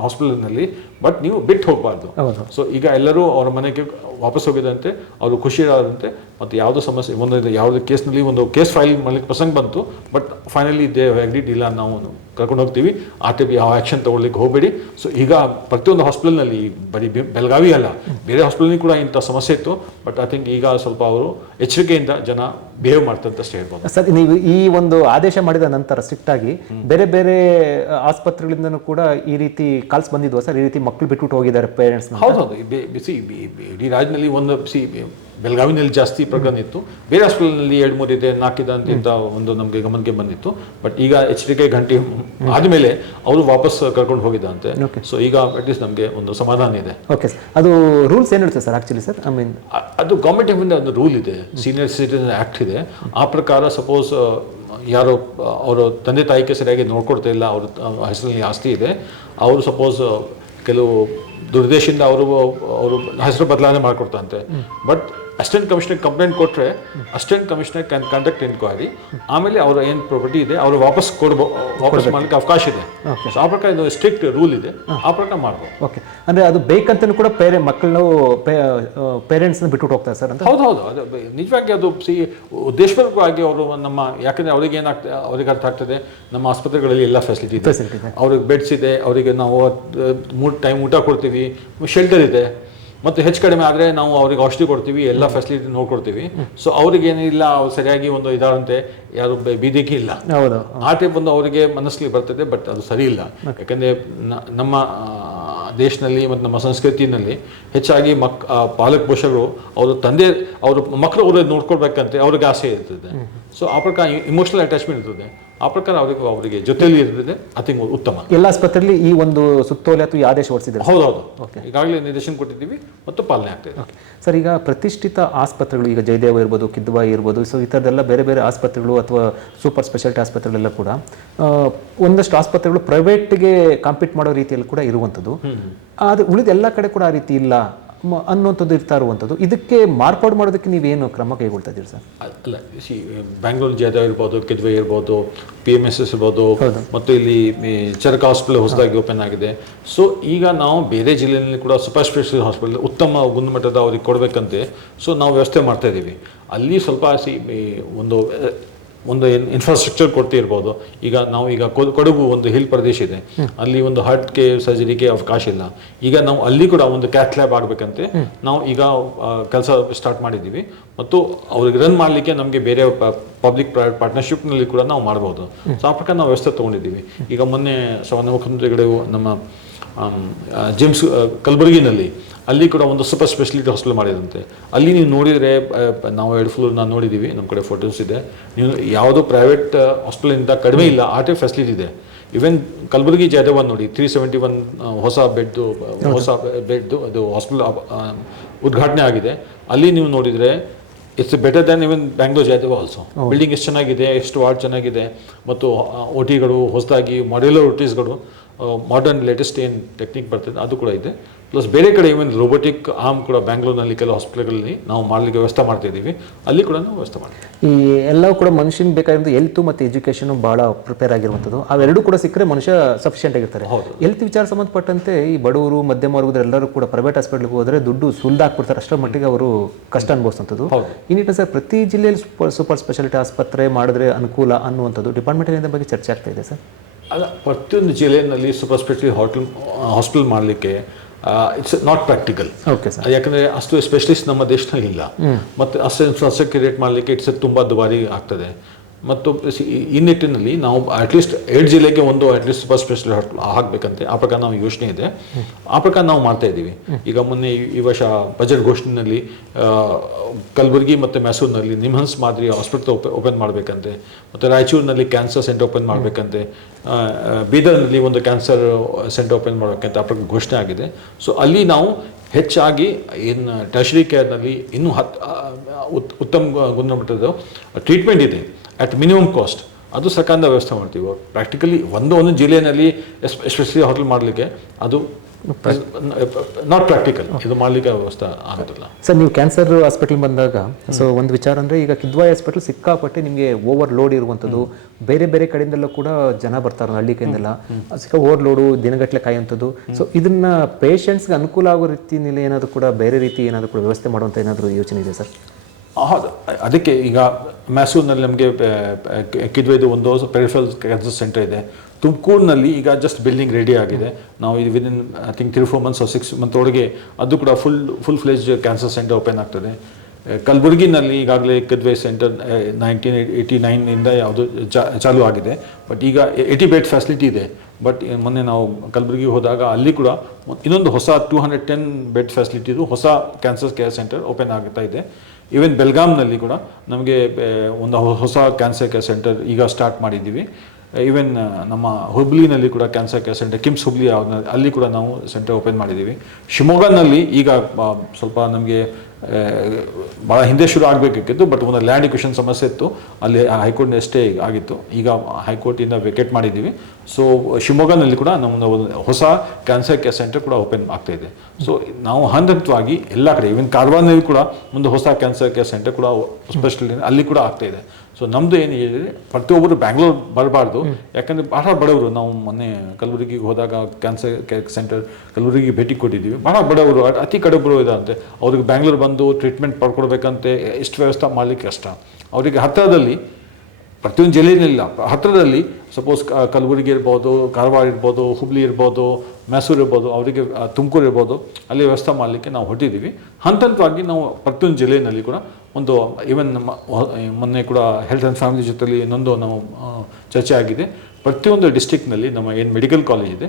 ಹಾಸ್ಪಿಟಲ್ನಲ್ಲಿ but ನೀವು ಬಿಟ್ಟು ಹೋಗಬಾರ್ದು. ಸೊ ಈಗ ಎಲ್ಲರೂ ಅವರ ಮನೆಗೆ ವಾಪಸ್ ಹೋಗಿದಂತೆ ಅವರು ಖುಷಿ ಇರೋದಂತೆ ಮತ್ತು ಯಾವುದೋ ಸಮಸ್ಯೆ ಒಂದು ಯಾವುದೇ ಕೇಸ್ನಲ್ಲಿ ಒಂದು ಕೇಸ್ ಫೈಲ್ ಮಾಡ್ಲಿಕ್ಕೆ ಪ್ರಸಂಗ ಬಂತು ಬಟ್ ಫೈನಲಿ ದೇ ಅಗ್ರಿಡ್ ಇಲ್ಲ ನಾವು ಕರ್ಕೊಂಡು ಹೋಗ್ತೀವಿ. ಆ ಟೈಪ್ ಯಾವ ಆ್ಯಕ್ಷನ್ ತೊಗೊಳ್ಲಿಕ್ಕೆ ಹೋಗಬೇಡಿ. ಸೊ ಈಗ ಪ್ರತಿಯೊಂದು ಹಾಸ್ಪಿಟಲ್ನಲ್ಲಿ ಬರೀ ಬೆಳಗಾವಿ ಅಲ್ಲ ಬೇರೆ ಹಾಸ್ಪಿಟಲ್ನಲ್ಲಿ ಕೂಡ ಇಂಥ ಸಮಸ್ಯೆ ಇತ್ತು. ಬಟ್ ಐ ಥಿಂಕ್ ಈಗ ಸ್ವಲ್ಪ ಅವರು ಎಚ್ಚರಿಕೆಯಿಂದ ಜನ ಬಿಹೇವ್ ಮಾಡ್ತಂತ ಅಷ್ಟೇ ಹೇಳ್ಬೋದು. ಸರ್ ನೀವು ಈ ಒಂದು ಆದೇಶ ಮಾಡಿದ ನಂತರ ಸ್ಟ್ರಿಕ್ಟ್ ಆಗಿ ಬೇರೆ ಬೇರೆ ಆಸ್ಪತ್ರೆಗಳಿಂದನೂ ಕೂಡ ಈ ರೀತಿ ಕಾಲ್ಸ್ ಬಂದಿದ್ವಾ ಸರ್? ಈ ರೀತಿ ಮಕ್ಕಳು ಬಿಟ್ಬಿಟ್ಟು ಹೋಗಿದ್ದಾರೆ ಪೇರೆಂಟ್ಸ್ ಹೌದು ಹೌದು ಬಿಸಿ ಇಡೀ ರಾಜ್ಯದಲ್ಲಿ ಒಂದು ಸಿ ಬೆಳಗಾವಿನಲ್ಲಿ ಜಾಸ್ತಿ ಪ್ರಕರಣ ಇತ್ತು. ಬೇರೆ ಹಾಸ್ಪಿಟಲ್ನಲ್ಲಿ ಎರಡು ಮೂರು ಇದೆ ನಾಲ್ಕಿದೆ ಅಂತ ಒಂದು ನಮಗೆ ಗಮನಕ್ಕೆ ಬಂದಿತ್ತು. ಬಟ್ ಈಗ ಎಚ್ಚರಿಕೆ ಗಂಟೆ ಆದಮೇಲೆ ಅವರು ವಾಪಸ್ ಕರ್ಕೊಂಡು ಹೋಗಿದ್ದಂತೆ. ಸೊ ಈಗ ಅಟ್ಲೀಸ್ಟ್ ನಮಗೆ ಒಂದು ಸಮಾಧಾನ ಇದೆ. ಓಕೆ ಅದು ರೂಲ್ಸ್ ಏನು ಹೇಳ್ತದೆ sir actually sir I mean ಅದು ಗೌರ್ಮೆಂಟ್ ಇಂಡಿಯಾ ಒಂದು ರೂಲ್ ಇದೆ. ಸೀನಿಯರ್ ಸಿಟಿಸನ್ ಆ್ಯಕ್ಟ್ ಇದೆ. ಆ ಪ್ರಕಾರ ಸಪೋಸ್ ಯಾರು ಅವರು ತಂದೆ ತಾಯಿಗೆ ಸರಿಯಾಗಿ ನೋಡ್ಕೊಡ್ತಾ ಇಲ್ಲ ಅವ್ರ ಹೆಸರಿನಲ್ಲಿ ಆಸ್ತಿ ಇದೆ. ಅವರು ಸಪೋಸ್ ಕೆಲವು ದುರ್ದೇಶದಿಂದ ಅವರು ಅವರು ಹೆಸರು ಬದಲಾವಣೆ ಮಾಡಿಕೊಡ್ತಂತೆ ಬಟ್ ಅಸಿಸ್ಟೆಂಟ್ ಕಮಿಷನರ್ ಕಂಪ್ಲೇಂಟ್ ಕೊಟ್ಟರೆ assistant commissioner can conduct inquiry ಆಮೇಲೆ ಅವರ ಏನು ಪ್ರಾಪರ್ಟಿ ಇದೆ ಅವರು ವಾಪಸ್ ಕೊಡ್ಬೋ ವಾಪಸ್ ಮಾಡಲಿಕ್ಕೆ ಅವಕಾಶ ಇದೆ. ಆ ಪ್ರಕಾರ ಇದು ಸ್ಟ್ರಿಕ್ಟ್ ರೂಲ್ ಇದೆ. ಆ ಪ್ರಕಾರ ಮಾಡ್ಬೋದು. ಓಕೆ. ಅಂದರೆ ಅದು ಬೇಕಂತಲೂ ಕೂಡ ಪೇರೆ ಮಕ್ಕಳು ಪೇರೆಂಟ್ಸ್ನ ಬಿಟ್ಟು ಹೋಗ್ತಾರೆ ಸರ್ ಅಂತ? ಹೌದು ಹೌದು. ಅದು ನಿಜವಾಗಿ ಅದು ಸಿ ಉದ್ದೇಶಪೂರ್ವಕವಾಗಿ ಅವರು ನಮ್ಮ ಯಾಕಂದರೆ ಅವ್ರಿಗೆ ಏನಾಗ್ತದೆ ಅವ್ರಿಗೆ ಅರ್ಥ ಆಗ್ತದೆ ನಮ್ಮ ಆಸ್ಪತ್ರೆಗಳಲ್ಲಿ ಎಲ್ಲ ಫೆಸಿಲಿಟಿ ಇದೆ. ಅವ್ರಿಗೆ ಬೆಡ್ಸ್ ಇದೆ ಅವರಿಗೆ ನಾವು ಮೂರು ಟೈಮ್ ಊಟ ಕೊಡ್ತೀವಿ ಶೆಲ್ಟರ್ ಇದೆ. ಮತ್ತು ಹೆಚ್ಚು ಕಡಿಮೆ ಆದರೆ ನಾವು ಅವ್ರಿಗೆ ಔಷಧಿ ಕೊಡ್ತೀವಿ ಎಲ್ಲ ಫೆಸಿಲಿಟಿ ನೋಡ್ಕೊಡ್ತೀವಿ. ಸೊ ಅವ್ರಿಗೆ ಏನಿಲ್ಲ ಅವ್ರು ಸರಿಯಾಗಿ ಒಂದು ಇದಾರಂತೆ ಯಾರು ಬೀದಿಗೆ ಇಲ್ಲ. ಆ ಟೈಪ್ ಒಂದು ಅವರಿಗೆ ಮನಸ್ಸಲ್ಲಿ ಬರ್ತದೆ ಬಟ್ ಅದು ಸರಿ ಇಲ್ಲ. ಯಾಕಂದರೆ ನಮ್ಮ ದೇಶದಲ್ಲಿ ಮತ್ತು ನಮ್ಮ ಸಂಸ್ಕೃತಿನಲ್ಲಿ ಹೆಚ್ಚಾಗಿ ಮಕ್ ಪಾಲಕ ಪೋಷಕರು ಅವರು ತಂದೆ ಅವರು ಮಕ್ಕಳು ಅವ್ರಿಗೆ ನೋಡ್ಕೊಳ್ಬೇಕಂತೆ ಅವ್ರಿಗೆ ಆಸೆ ಇರ್ತದೆ. ಸೊ ಆ ಪ್ರಕಾರ ಇಮೋಷನಲ್ ಅಟ್ಯಾಚ್ಮೆಂಟ್ ಇರ್ತದೆ. ಆ ಪ್ರಕಾರ ಅವರಿಗೆ ಅವರಿಗೆ ಜೊತೆಯಲ್ಲಿ ಇರ್ತದೆ ಅತಿ ಉತ್ತಮ. ಎಲ್ಲ ಆಸ್ಪತ್ರೆಯಲ್ಲಿ ಈ ಒಂದು ಸುತ್ತೋಲೆ ಅಥವಾ ಈ ಆದೇಶ ಹೌದು ಹೌದೌದು. ಈಗಾಗಲೇ ನಿರ್ದೇಶನ ಕೊಟ್ಟಿದ್ದೀವಿ ಮತ್ತು ಪಾಲನೆ ಆಗ್ತಿದೆ ಸರ್ ಈಗ ಪ್ರತಿಷ್ಠಿತ ಆಸ್ಪತ್ರೆಗಳು ಈಗ ಜಯದೇವ ಇರ್ಬೋದು ಕಿದ್ವಾಯಿ ಇರ್ಬೋದು ಸೊ ಈ ಥರದ್ದೆಲ್ಲ ಬೇರೆ ಬೇರೆ ಆಸ್ಪತ್ರೆಗಳು ಅಥವಾ ಸೂಪರ್ ಸ್ಪೆಷಾಲಿಟಿ ಆಸ್ಪತ್ರೆಗಳೆಲ್ಲ ಕೂಡ ಒಂದಷ್ಟು ಆಸ್ಪತ್ರೆಗಳು ಪ್ರೈವೇಟ್ಗೆ ಕಾಂಪೀಟ್ ಮಾಡೋ ರೀತಿಯಲ್ಲಿ ಕೂಡ ಇರುವಂಥದ್ದು. ಆದರೆ ಉಳಿದ ಎಲ್ಲ ಕಡೆ ಕೂಡ ಆ ರೀತಿ ಇಲ್ಲ. ಅನ್ನುವಂಥದ್ದು ಇರ್ತಾ ಇರುವಂಥದ್ದು. ಇದಕ್ಕೆ ಮಾರ್ಪಾಡು ಮಾಡೋದಕ್ಕೆ ನೀವೇನು ಕ್ರಮ ಕೈಗೊಳ್ತಾ ಇದ್ದೀರಿ ಸರ್ ಅಲ್ಲ ಸಿ ಬ್ಯಾಂಗ್ಳೂರು ಜಾದವ್ ಇರ್ಬೋದು ಕಿದ್ವೆ ಇರ್ಬೋದು ಪಿ ಎಂ ಎಸ್ ಎಸ್ ಇರ್ಬೋದು ಮತ್ತು ಇಲ್ಲಿ ಚರಕ ಹಾಸ್ಪಿಟಲ್ ಹೊಸದಾಗಿ ಓಪನ್ ಆಗಿದೆ. ಸೊ ಈಗ ನಾವು ಬೇರೆ ಜಿಲ್ಲೆಯಲ್ಲಿ ಕೂಡ ಸೂಪರ್ ಸ್ಪೆಷಲ್ ಹಾಸ್ಪಿಟಲ್ ಉತ್ತಮ ಗುಣಮಟ್ಟದ ಅವ್ರಿಗೆ ಕೊಡಬೇಕಂತೆ. ಸೊ ನಾವು ವ್ಯವಸ್ಥೆ ಮಾಡ್ತಾ ಇದ್ದೀವಿ. ಅಲ್ಲಿ ಸ್ವಲ್ಪ ಸಿ ಒಂದು ಒಂದು ಇನ್ಫ್ರಾಸ್ಟ್ರಕ್ಚರ್ ಕೊಡ್ತಿರ್ಬೋದು. ಈಗ ನಾವು ಈಗ ಕೊಡಗು ಒಂದು ಹಿಲ್ ಪ್ರದೇಶ ಇದೆ. ಅಲ್ಲಿ ಒಂದು ಹಾರ್ಟ್ ಹಾರ್ಟ್ಗೆ ಸರ್ಜರಿಗೆ ಅವಕಾಶ ಇಲ್ಲ ಈಗ ನಾವು ಅಲ್ಲಿ ಕೂಡ ಒಂದು ಕ್ಯಾತ್ ಲ್ಯಾಬ್ ಆಗಬೇಕಂತೆ. ನಾವು ಈಗ ಕೆಲಸ ಸ್ಟಾರ್ಟ್ ಮಾಡಿದ್ದೀವಿ. ಮತ್ತು ಅವ್ರಿಗೆ ರನ್ ಮಾಡಲಿಕ್ಕೆ ನಮಗೆ ಬೇರೆ ಪಬ್ಲಿಕ್ ಪ್ರೈವೇಟ್ ಪಾರ್ಟ್ನರ್ಶಿಪ್ನಲ್ಲಿ ಕೂಡ ನಾವು ಮಾಡ್ಬೋದು. ಸೊ ಆ ಪ್ರಕಾರ ನಾವು ವ್ಯವಸ್ಥೆ ತೊಗೊಂಡಿದ್ದೀವಿ. ಈಗ ಮೊನ್ನೆ ಸಾಮಾನ್ಯ ಮುಖ್ಯಮಂತ್ರಿಗಳು ನಮ್ಮ ಜಿಮ್ಸ್ ಕಲಬುರಗಿನಲ್ಲಿ. ಅಲ್ಲಿ ಕೂಡ ಒಂದು ಸೂಪರ್ ಸ್ಪೆಷಲಿಟಿ ಹಾಸ್ಪಿಟಲ್ ಮಾಡಿದಂತೆ. ಅಲ್ಲಿ ನೀವು ನೋಡಿದರೆ ನಾವು ಎರಡು ಫ್ಲೋರ್ ನಾನು ನೋಡಿದ್ದೀವಿ ನಮ್ಮ ಕಡೆ ಫೋಟೋಸ್ ಇದೆ. ನೀವು ಯಾವುದೋ ಪ್ರೈವೇಟ್ ಹಾಸ್ಪಿಟಲಿಂದ ಕಡಿಮೆ ಇಲ್ಲ ಆ ಟೈಪ್ ಫೆಸಿಲಿಟಿ ಇದೆ. ಈವನ್ ಕಲಬುರಗಿ ಜಾದವ್ ನೋಡಿ ತ್ರೀ ಸೆವೆಂಟಿ ಒನ್ ಹೊಸ ಬೆಡ್ದು ಹೊಸ ಬೆಡ್ದು ಅದು ಹಾಸ್ಪಿಟಲ್ ಉದ್ಘಾಟನೆ ಆಗಿದೆ. ಅಲ್ಲಿ ನೀವು ನೋಡಿದರೆ it's better than even Bangalore Jadhav also building ಎಷ್ಟು ಚೆನ್ನಾಗಿದೆ ಎಷ್ಟು ವಾರ್ಡ್ ಚೆನ್ನಾಗಿದೆ ಮತ್ತು ಒ ಟಿಗಳು ಹೊಸದಾಗಿ ಮಾಡ್ಯುಲರ್ ಒಟೀಸ್ಗಳು ಮಾಡರ್ನ್ ಲೇಟೆಸ್ಟ್ ಏನು ಟೆಕ್ನಿಕ್ ಬರ್ತದೆ ಅದು ಕೂಡ ಇದೆ. ಪ್ಲಸ್ ಬೇರೆ ಕಡೆ ಇವನ್ ರೋಬೋಟಿಕ್ ಆರ್ಮ್ ಕೂಡ ಬ್ಯಾಂಗ್ಳೂರ್ನಲ್ಲಿ ಕೆಲವು ಹಾಸ್ಪಿಟಲ್ಗಳಲ್ಲಿ ನಾವು ಮಾಡಲಿಕ್ಕೆ ವ್ಯವಸ್ಥೆ ಮಾಡ್ತಾ ಇದ್ದೀವಿ. ಅಲ್ಲಿ ಕೂಡ ನಾವು ವ್ಯವಸ್ಥೆ ಮಾಡ್ತೀವಿ. ಈ ಎಲ್ಲವೂ ಕೂಡ ಮನುಷ್ಯನ ಬೇಕಾಗಿರೋದು ಹೆಲ್ತ್ ಮತ್ತು ಎಜುಕೇಷನು ಭಾಳ ಪ್ರಿಪೇರ್ ಆಗಿರುವಂಥದ್ದು. ಅವೆರಡೂ ಕೂಡ ಸಿಕ್ಕರೆ ಮನುಷ್ಯ ಸಫಿಷಿಯೆಂಟ್ ಆಗಿರ್ತಾರೆ. ಹೌದು. ಹೆಲ್ತ್ ವಿಚಾರ ಸಂಬಂಧಪಟ್ಟಂತೆ ಈ ಬಡವರು ಮಧ್ಯಮ ವರ್ಗದ ಎಲ್ಲರೂ ಕೂಡ ಪ್ರೈವೇಟ್ ಹಾಸ್ಪಿಟಲ್ಗೆ ಹೋದರೆ ದುಡ್ಡು ಸುಲ್ದಾಕ್ಬಿಡ್ತಾರೆ ಅಷ್ಟರ ಮಟ್ಟಿಗೆ ಅವರು ಕಷ್ಟ ಅನುಭವಿಸುವಂಥದ್ದು. ಈ ನಿಟ್ಟಿನಲ್ಲಿ ಸರ್ ಪ್ರತಿ ಜಿಲ್ಲೆಯಲ್ಲಿ ಸೂಪರ್ ಸೂಪರ್ ಸ್ಪೆಷಾಲಿಟಿ ಆಸ್ಪತ್ರೆ ಮಾಡಿದ್ರೆ ಅನುಕೂಲ ಅನ್ನುವಂಥದ್ದು ಡಿಪಾರ್ಟ್ಮೆಂಟ್ ಬಗ್ಗೆ ಚರ್ಚೆ ಆಗ್ತಾ ಇದೆ ಸರ್. ಅಲ್ಲ ಪ್ರತಿಯೊಂದು ಜಿಲ್ಲೆಯಲ್ಲಿ ಸೂಪರ್ ಸ್ಪೆಷಲಿ ಹೋಟೆಲ್ ಹಾಸ್ಪಿಟಲ್ ಮಾಡಲಿಕ್ಕೆ it's not practical okay sir ಯಾಕಂದ್ರೆ ಅಷ್ಟು ಸ್ಪೆಷಲಿಸ್ಟ್ ನಮ್ಮ ದೇಶದಲ್ಲಿ ಇಲ್ಲ. ಮತ್ತು ಅಷ್ಟು ಇನ್ಫ್ರಾಸ್ಟ್ರಕ್ಚರ್ ಕ್ರಿಯೇಟ್ ಮಾಡಲಿಕ್ಕೆ ಇಟ್ಸ್ ತುಂಬ ದುಬಾರಿ ಆಗ್ತದೆ. ಮತ್ತು ಈ- ನಿಟ್ಟಿನಲ್ಲಿ ನಾವು ಅಟ್ಲೀಸ್ಟ್ ಎರಡು ಜಿಲ್ಲೆಗೆ ಒಂದು ಅಟ್ಲೀಸ್ಟ್ ಸೂಪರ್ ಸ್ಪೆಷಲ್ ಹಾಕಬೇಕಂತೆ. ಆ ಪ್ರಕಾರ ನಾವು ಯೋಚನೆ ಇದೆ. ಆ ಪ್ರಕಾರ ನಾವು ಮಾಡ್ತಾ ಇದ್ದೀವಿ. ಈಗ ಮೊನ್ನೆ ಈ- ವರ್ಷ ಬಜೆಟ್ ಘೋಷಣೆಯಲ್ಲಿ ಕಲಬುರಗಿ ಮತ್ತು ಮೈಸೂರಿನಲ್ಲಿ ನಿಮ್ಹನ್ಸ್ ಮಾದರಿ ಹಾಸ್ಪಿಟಲ್ ಓಪನ್ ಮಾಡಬೇಕಂತೆ. ಮತ್ತು ರಾಯಚೂರಿನಲ್ಲಿ ಕ್ಯಾನ್ಸರ್ ಸೆಂಟರ್ ಓಪನ್ ಮಾಡಬೇಕಂತೆ. ಬೀದರ್ನಲ್ಲಿ ಒಂದು ಕ್ಯಾನ್ಸರ್ ಸೆಂಟರ್ ಓಪನ್ ಮಾಡಬೇಕಂತ ಆ ಪ್ರಕಾರ ಘೋಷಣೆ ಆಗಿದೆ. ಸೊ ಅಲ್ಲಿ ನಾವು ಹೆಚ್ಚಾಗಿ ಏನು ಟರ್ಷರಿ ಕೇರ್ನಲ್ಲಿ ಇನ್ನೂ ಹತ್ತು ಉತ್- ಉತ್ತಮ ಗುಣಮಟ್ಟದ ಟ್ರೀಟ್ಮೆಂಟ್ ಇದೆ. ಅಟ್ ಮಿನಿಮಮ್ ಕಾಸ್ಟ್ ಅದು ಸರ್ಕಾರದ ವ್ಯವಸ್ಥೆ ಮಾಡ್ತೀವಿ. ಪ್ರಾಕ್ಟಿಕಲಿ ಒಂದು ಒಂದು ಜಿಲ್ಲೆಯಲ್ಲಿ ಎಸ್ಪೆಷಲಿ ಹೋಟೆಲ್ ಮಾಡಲಿಕ್ಕೆ ಅದು ನಾಟ್ ಪ್ರಾಕ್ಟಿಕಲ್ ಇದು ಮಾಡಲಿಕ್ಕೆ ವ್ಯವಸ್ಥೆ ಆಗೋದಿಲ್ಲ. ಸರ್ ನೀವು ಕ್ಯಾನ್ಸರ್ ಹಾಸ್ಪಿಟಲ್ ಬಂದಾಗ ಸೊ ಒಂದು ವಿಚಾರ ಅಂದರೆ ಈಗ ಕಿದ್ವಾಯಿ ಹಾಸ್ಪಿಟಲ್ ಸಿಕ್ಕಾಪಟ್ಟೆ ನಿಮಗೆ ಓವರ್ ಲೋಡ್ ಇರುವಂಥದ್ದು ಬೇರೆ ಬೇರೆ ಕಡೆಯಿಂದೆಲ್ಲ ಕೂಡ ಜನ ಬರ್ತಾರೆ ಹಳ್ಳಿ ಕಡೆಯಿಂದೆಲ್ಲ ಸಿಕ್ಕ ಓವರ್ ಲೋಡು ದಿನಗಟ್ಟಲೆ ಕಾಯುವಂಥದ್ದು. ಸೊ ಇದನ್ನ ಪೇಷಂಟ್ಸ್ಗೆ ಅನುಕೂಲ ಆಗೋ ರೀತಿಯಲ್ಲಿ ಏನಾದರೂ ಕೂಡ ಬೇರೆ ರೀತಿ ಏನಾದರೂ ಕೂಡ ವ್ಯವಸ್ಥೆ ಮಾಡುವಂಥ ಏನಾದರೂ ಯೋಚನೆ ಇದೆ ಸರ್? ಹೌದು. ಅದಕ್ಕೆ ಈಗ ಮೈಸೂರಿನಲ್ಲಿ ನಮಗೆ ಕಿದ್ವೇದು ಒಂದು ಪೆರಿಫಲ್ ಕ್ಯಾನ್ಸರ್ ಸೆಂಟರ್ ಇದೆ. ತುಮಕೂರಿನಲ್ಲಿ ಈಗ ಜಸ್ಟ್ ಬಿಲ್ಡಿಂಗ್ ರೆಡಿ ಆಗಿದೆ. ನಾವು ಇದು within I think three four months six month ಒಳಗೆ ಅದು ಕೂಡ full full fledge cancer centre open ಆಗ್ತದೆ. ಕಲಬುರಗಿನಲ್ಲಿ ಈಗಾಗಲೇ ಕಿದ್ವೈ ಸೆಂಟರ್ ನೈನ್ಟೀನ್ ಏಯ್ಟಿ ನೈನಿಂದ ಯಾವುದು ಚಾಲೂ ಆಗಿದೆ. ಬಟ್ ಈಗ ಏಯ್ಟಿ ಬೆಡ್ ಫೆಸಿಲಿಟಿ ಇದೆ ಬಟ್ ಮೊನ್ನೆ ನಾವು ಕಲಬುರಗಿ ಹೋದಾಗ ಅಲ್ಲಿ ಕೂಡ ಇನ್ನೊಂದು ಹೊಸ ಟೂ ಹಂಡ್ರೆಡ್ ಟೆನ್ ಬೆಡ್ ಫೆಸಿಲಿಟಿದು ಹೊಸ ಕ್ಯಾನ್ಸರ್ ಕೇರ್ ಸೆಂಟರ್ ಓಪನ್ ಆಗ್ತಾ ಇದೆ. ಈವನ್ ಬೆಲ್ಗಾಮ್ನಲ್ಲಿ ಕೂಡ ನಮಗೆ ಒಂದು ಹೊಸ ಕ್ಯಾನ್ಸರ್ ಕೇರ್ ಸೆಂಟರ್ ಈಗ ಸ್ಟಾರ್ಟ್ ಮಾಡಿದ್ದೀವಿ. ಈವನ್ ನಮ್ಮ ಹುಬ್ಳಿನಲ್ಲಿ ಕೂಡ cancer care centre KIMS Hubli ಅಲ್ಲಿ ಕೂಡ ನಾವು ಸೆಂಟರ್ ಓಪನ್ ಮಾಡಿದ್ದೀವಿ. ಶಿವಮೊಗ್ಗನಲ್ಲಿ ಈಗ ಸ್ವಲ್ಪ ನಮಗೆ ಭಾಳ ಹಿಂದೆ ಶುರು ಆಗಬೇಕಿತ್ತು ಬಟ್ ಒಂದು ಲ್ಯಾಂಡ್ ಇಕ್ವಿಷನ್ ಸಮಸ್ಯೆ ಇತ್ತು. ಅಲ್ಲಿ ಹೈಕೋರ್ಟ್ ಎಷ್ಟೇ ಆಗಿತ್ತು. ಈಗ ಹೈಕೋರ್ಟಿಂದ ವೆಕೇಟ್ ಮಾಡಿದ್ದೀವಿ. ಸೊ ಶಿವಮೊಗ್ಗನಲ್ಲಿ ಕೂಡ ನಮ್ಮ ಒಂದು ಹೊಸ ಕ್ಯಾನ್ಸರ್ ಕೇರ್ ಸೆಂಟರ್ ಕೂಡ ಓಪನ್ ಆಗ್ತಾ ಇದೆ. ಸೊ ನಾವು ಹಂತ ಹಂತವಾಗಿ ಎಲ್ಲ ಕಡೆ ಈವನ್ ಕಾರವಾರನಲ್ಲಿ ಕೂಡ ಒಂದು ಹೊಸ ಕ್ಯಾನ್ಸರ್ ಕೇರ್ ಸೆಂಟರ್ ಕೂಡ ಸ್ಪೆಷಲ್ ಅಲ್ಲಿ ಕೂಡ ಆಗ್ತಾ ಇದೆ. ಸೊ ನಮ್ಮದು ಹೇಳಿದ್ರೆ ಪ್ರತಿಯೊಬ್ಬರು ಬ್ಯಾಂಗ್ಳೂರ್ ಬರಬಾರ್ದು. ಯಾಕಂದರೆ ಬಹಳ ಬಡವರು. ನಾವು ಮೊನ್ನೆ ಕಲಬುರಗಿಗೆ ಹೋದಾಗ ಕ್ಯಾನ್ಸರ್ ಕೇರ್ ಸೆಂಟರ್ ಕಲಬುರಗಿಗೆ ಭೇಟಿ ಕೊಟ್ಟಿದ್ದೀವಿ. ಬಹಳ ಬಡವರು ಅತಿ ಕಡಬರು ಇದಂತೆ ಅವ್ರಿಗೆ ಬ್ಯಾಂಗ್ಳೂರ್ ಬಂದು ಟ್ರೀಟ್ಮೆಂಟ್ ಪಡ್ಕೊಡ್ಬೇಕಂತೆ ಎಷ್ಟು ವ್ಯವಸ್ಥೆ ಮಾಡಲಿಕ್ಕೆ ಕಷ್ಟ. ಅವರಿಗೆ ಹತ್ತಿರದಲ್ಲಿ ಪ್ರತಿಯೊಂದು ಜಿಲ್ಲೆಯಲ್ಲಿಲ್ಲ ಹತ್ತಿರದಲ್ಲಿ ಸಪೋಸ್ ಕಲಬುರಗಿ ಇರ್ಬೋದು ಕಾರವಾರ ಇರ್ಬೋದು ಹುಬ್ಳಿ ಇರ್ಬೋದು ಮೈಸೂರು ಇರ್ಬೋದು ಅವರಿಗೆ ತುಮಕೂರು ಇರ್ಬೋದು ಅಲ್ಲಿ ವ್ಯವಸ್ಥೆ ಮಾಡಲಿಕ್ಕೆ ನಾವು ಹೊಟ್ಟಿದ್ದೀವಿ ಹಂತ ಹಂತವಾಗಿ ನಾವು ಪ್ರತಿಯೊಂದು ಜಿಲ್ಲೆಯಲ್ಲಿ ಕೂಡ ಒಂದು ಈವನ್ ನಮ್ಮ ಮೊನ್ನೆ ಕೂಡ ಹೆಲ್ತ್ ಆ್ಯಂಡ್ ಫ್ಯಾಮಿಲಿ ಜೊತೆಲಿ ಇನ್ನೊಂದು ನಾವು ಚರ್ಚೆ ಆಗಿದೆ. ಪ್ರತಿಯೊಂದು ಡಿಸ್ಟಿಕ್ನಲ್ಲಿ ನಮ್ಮ ಏನು ಮೆಡಿಕಲ್ ಕಾಲೇಜ್ ಇದೆ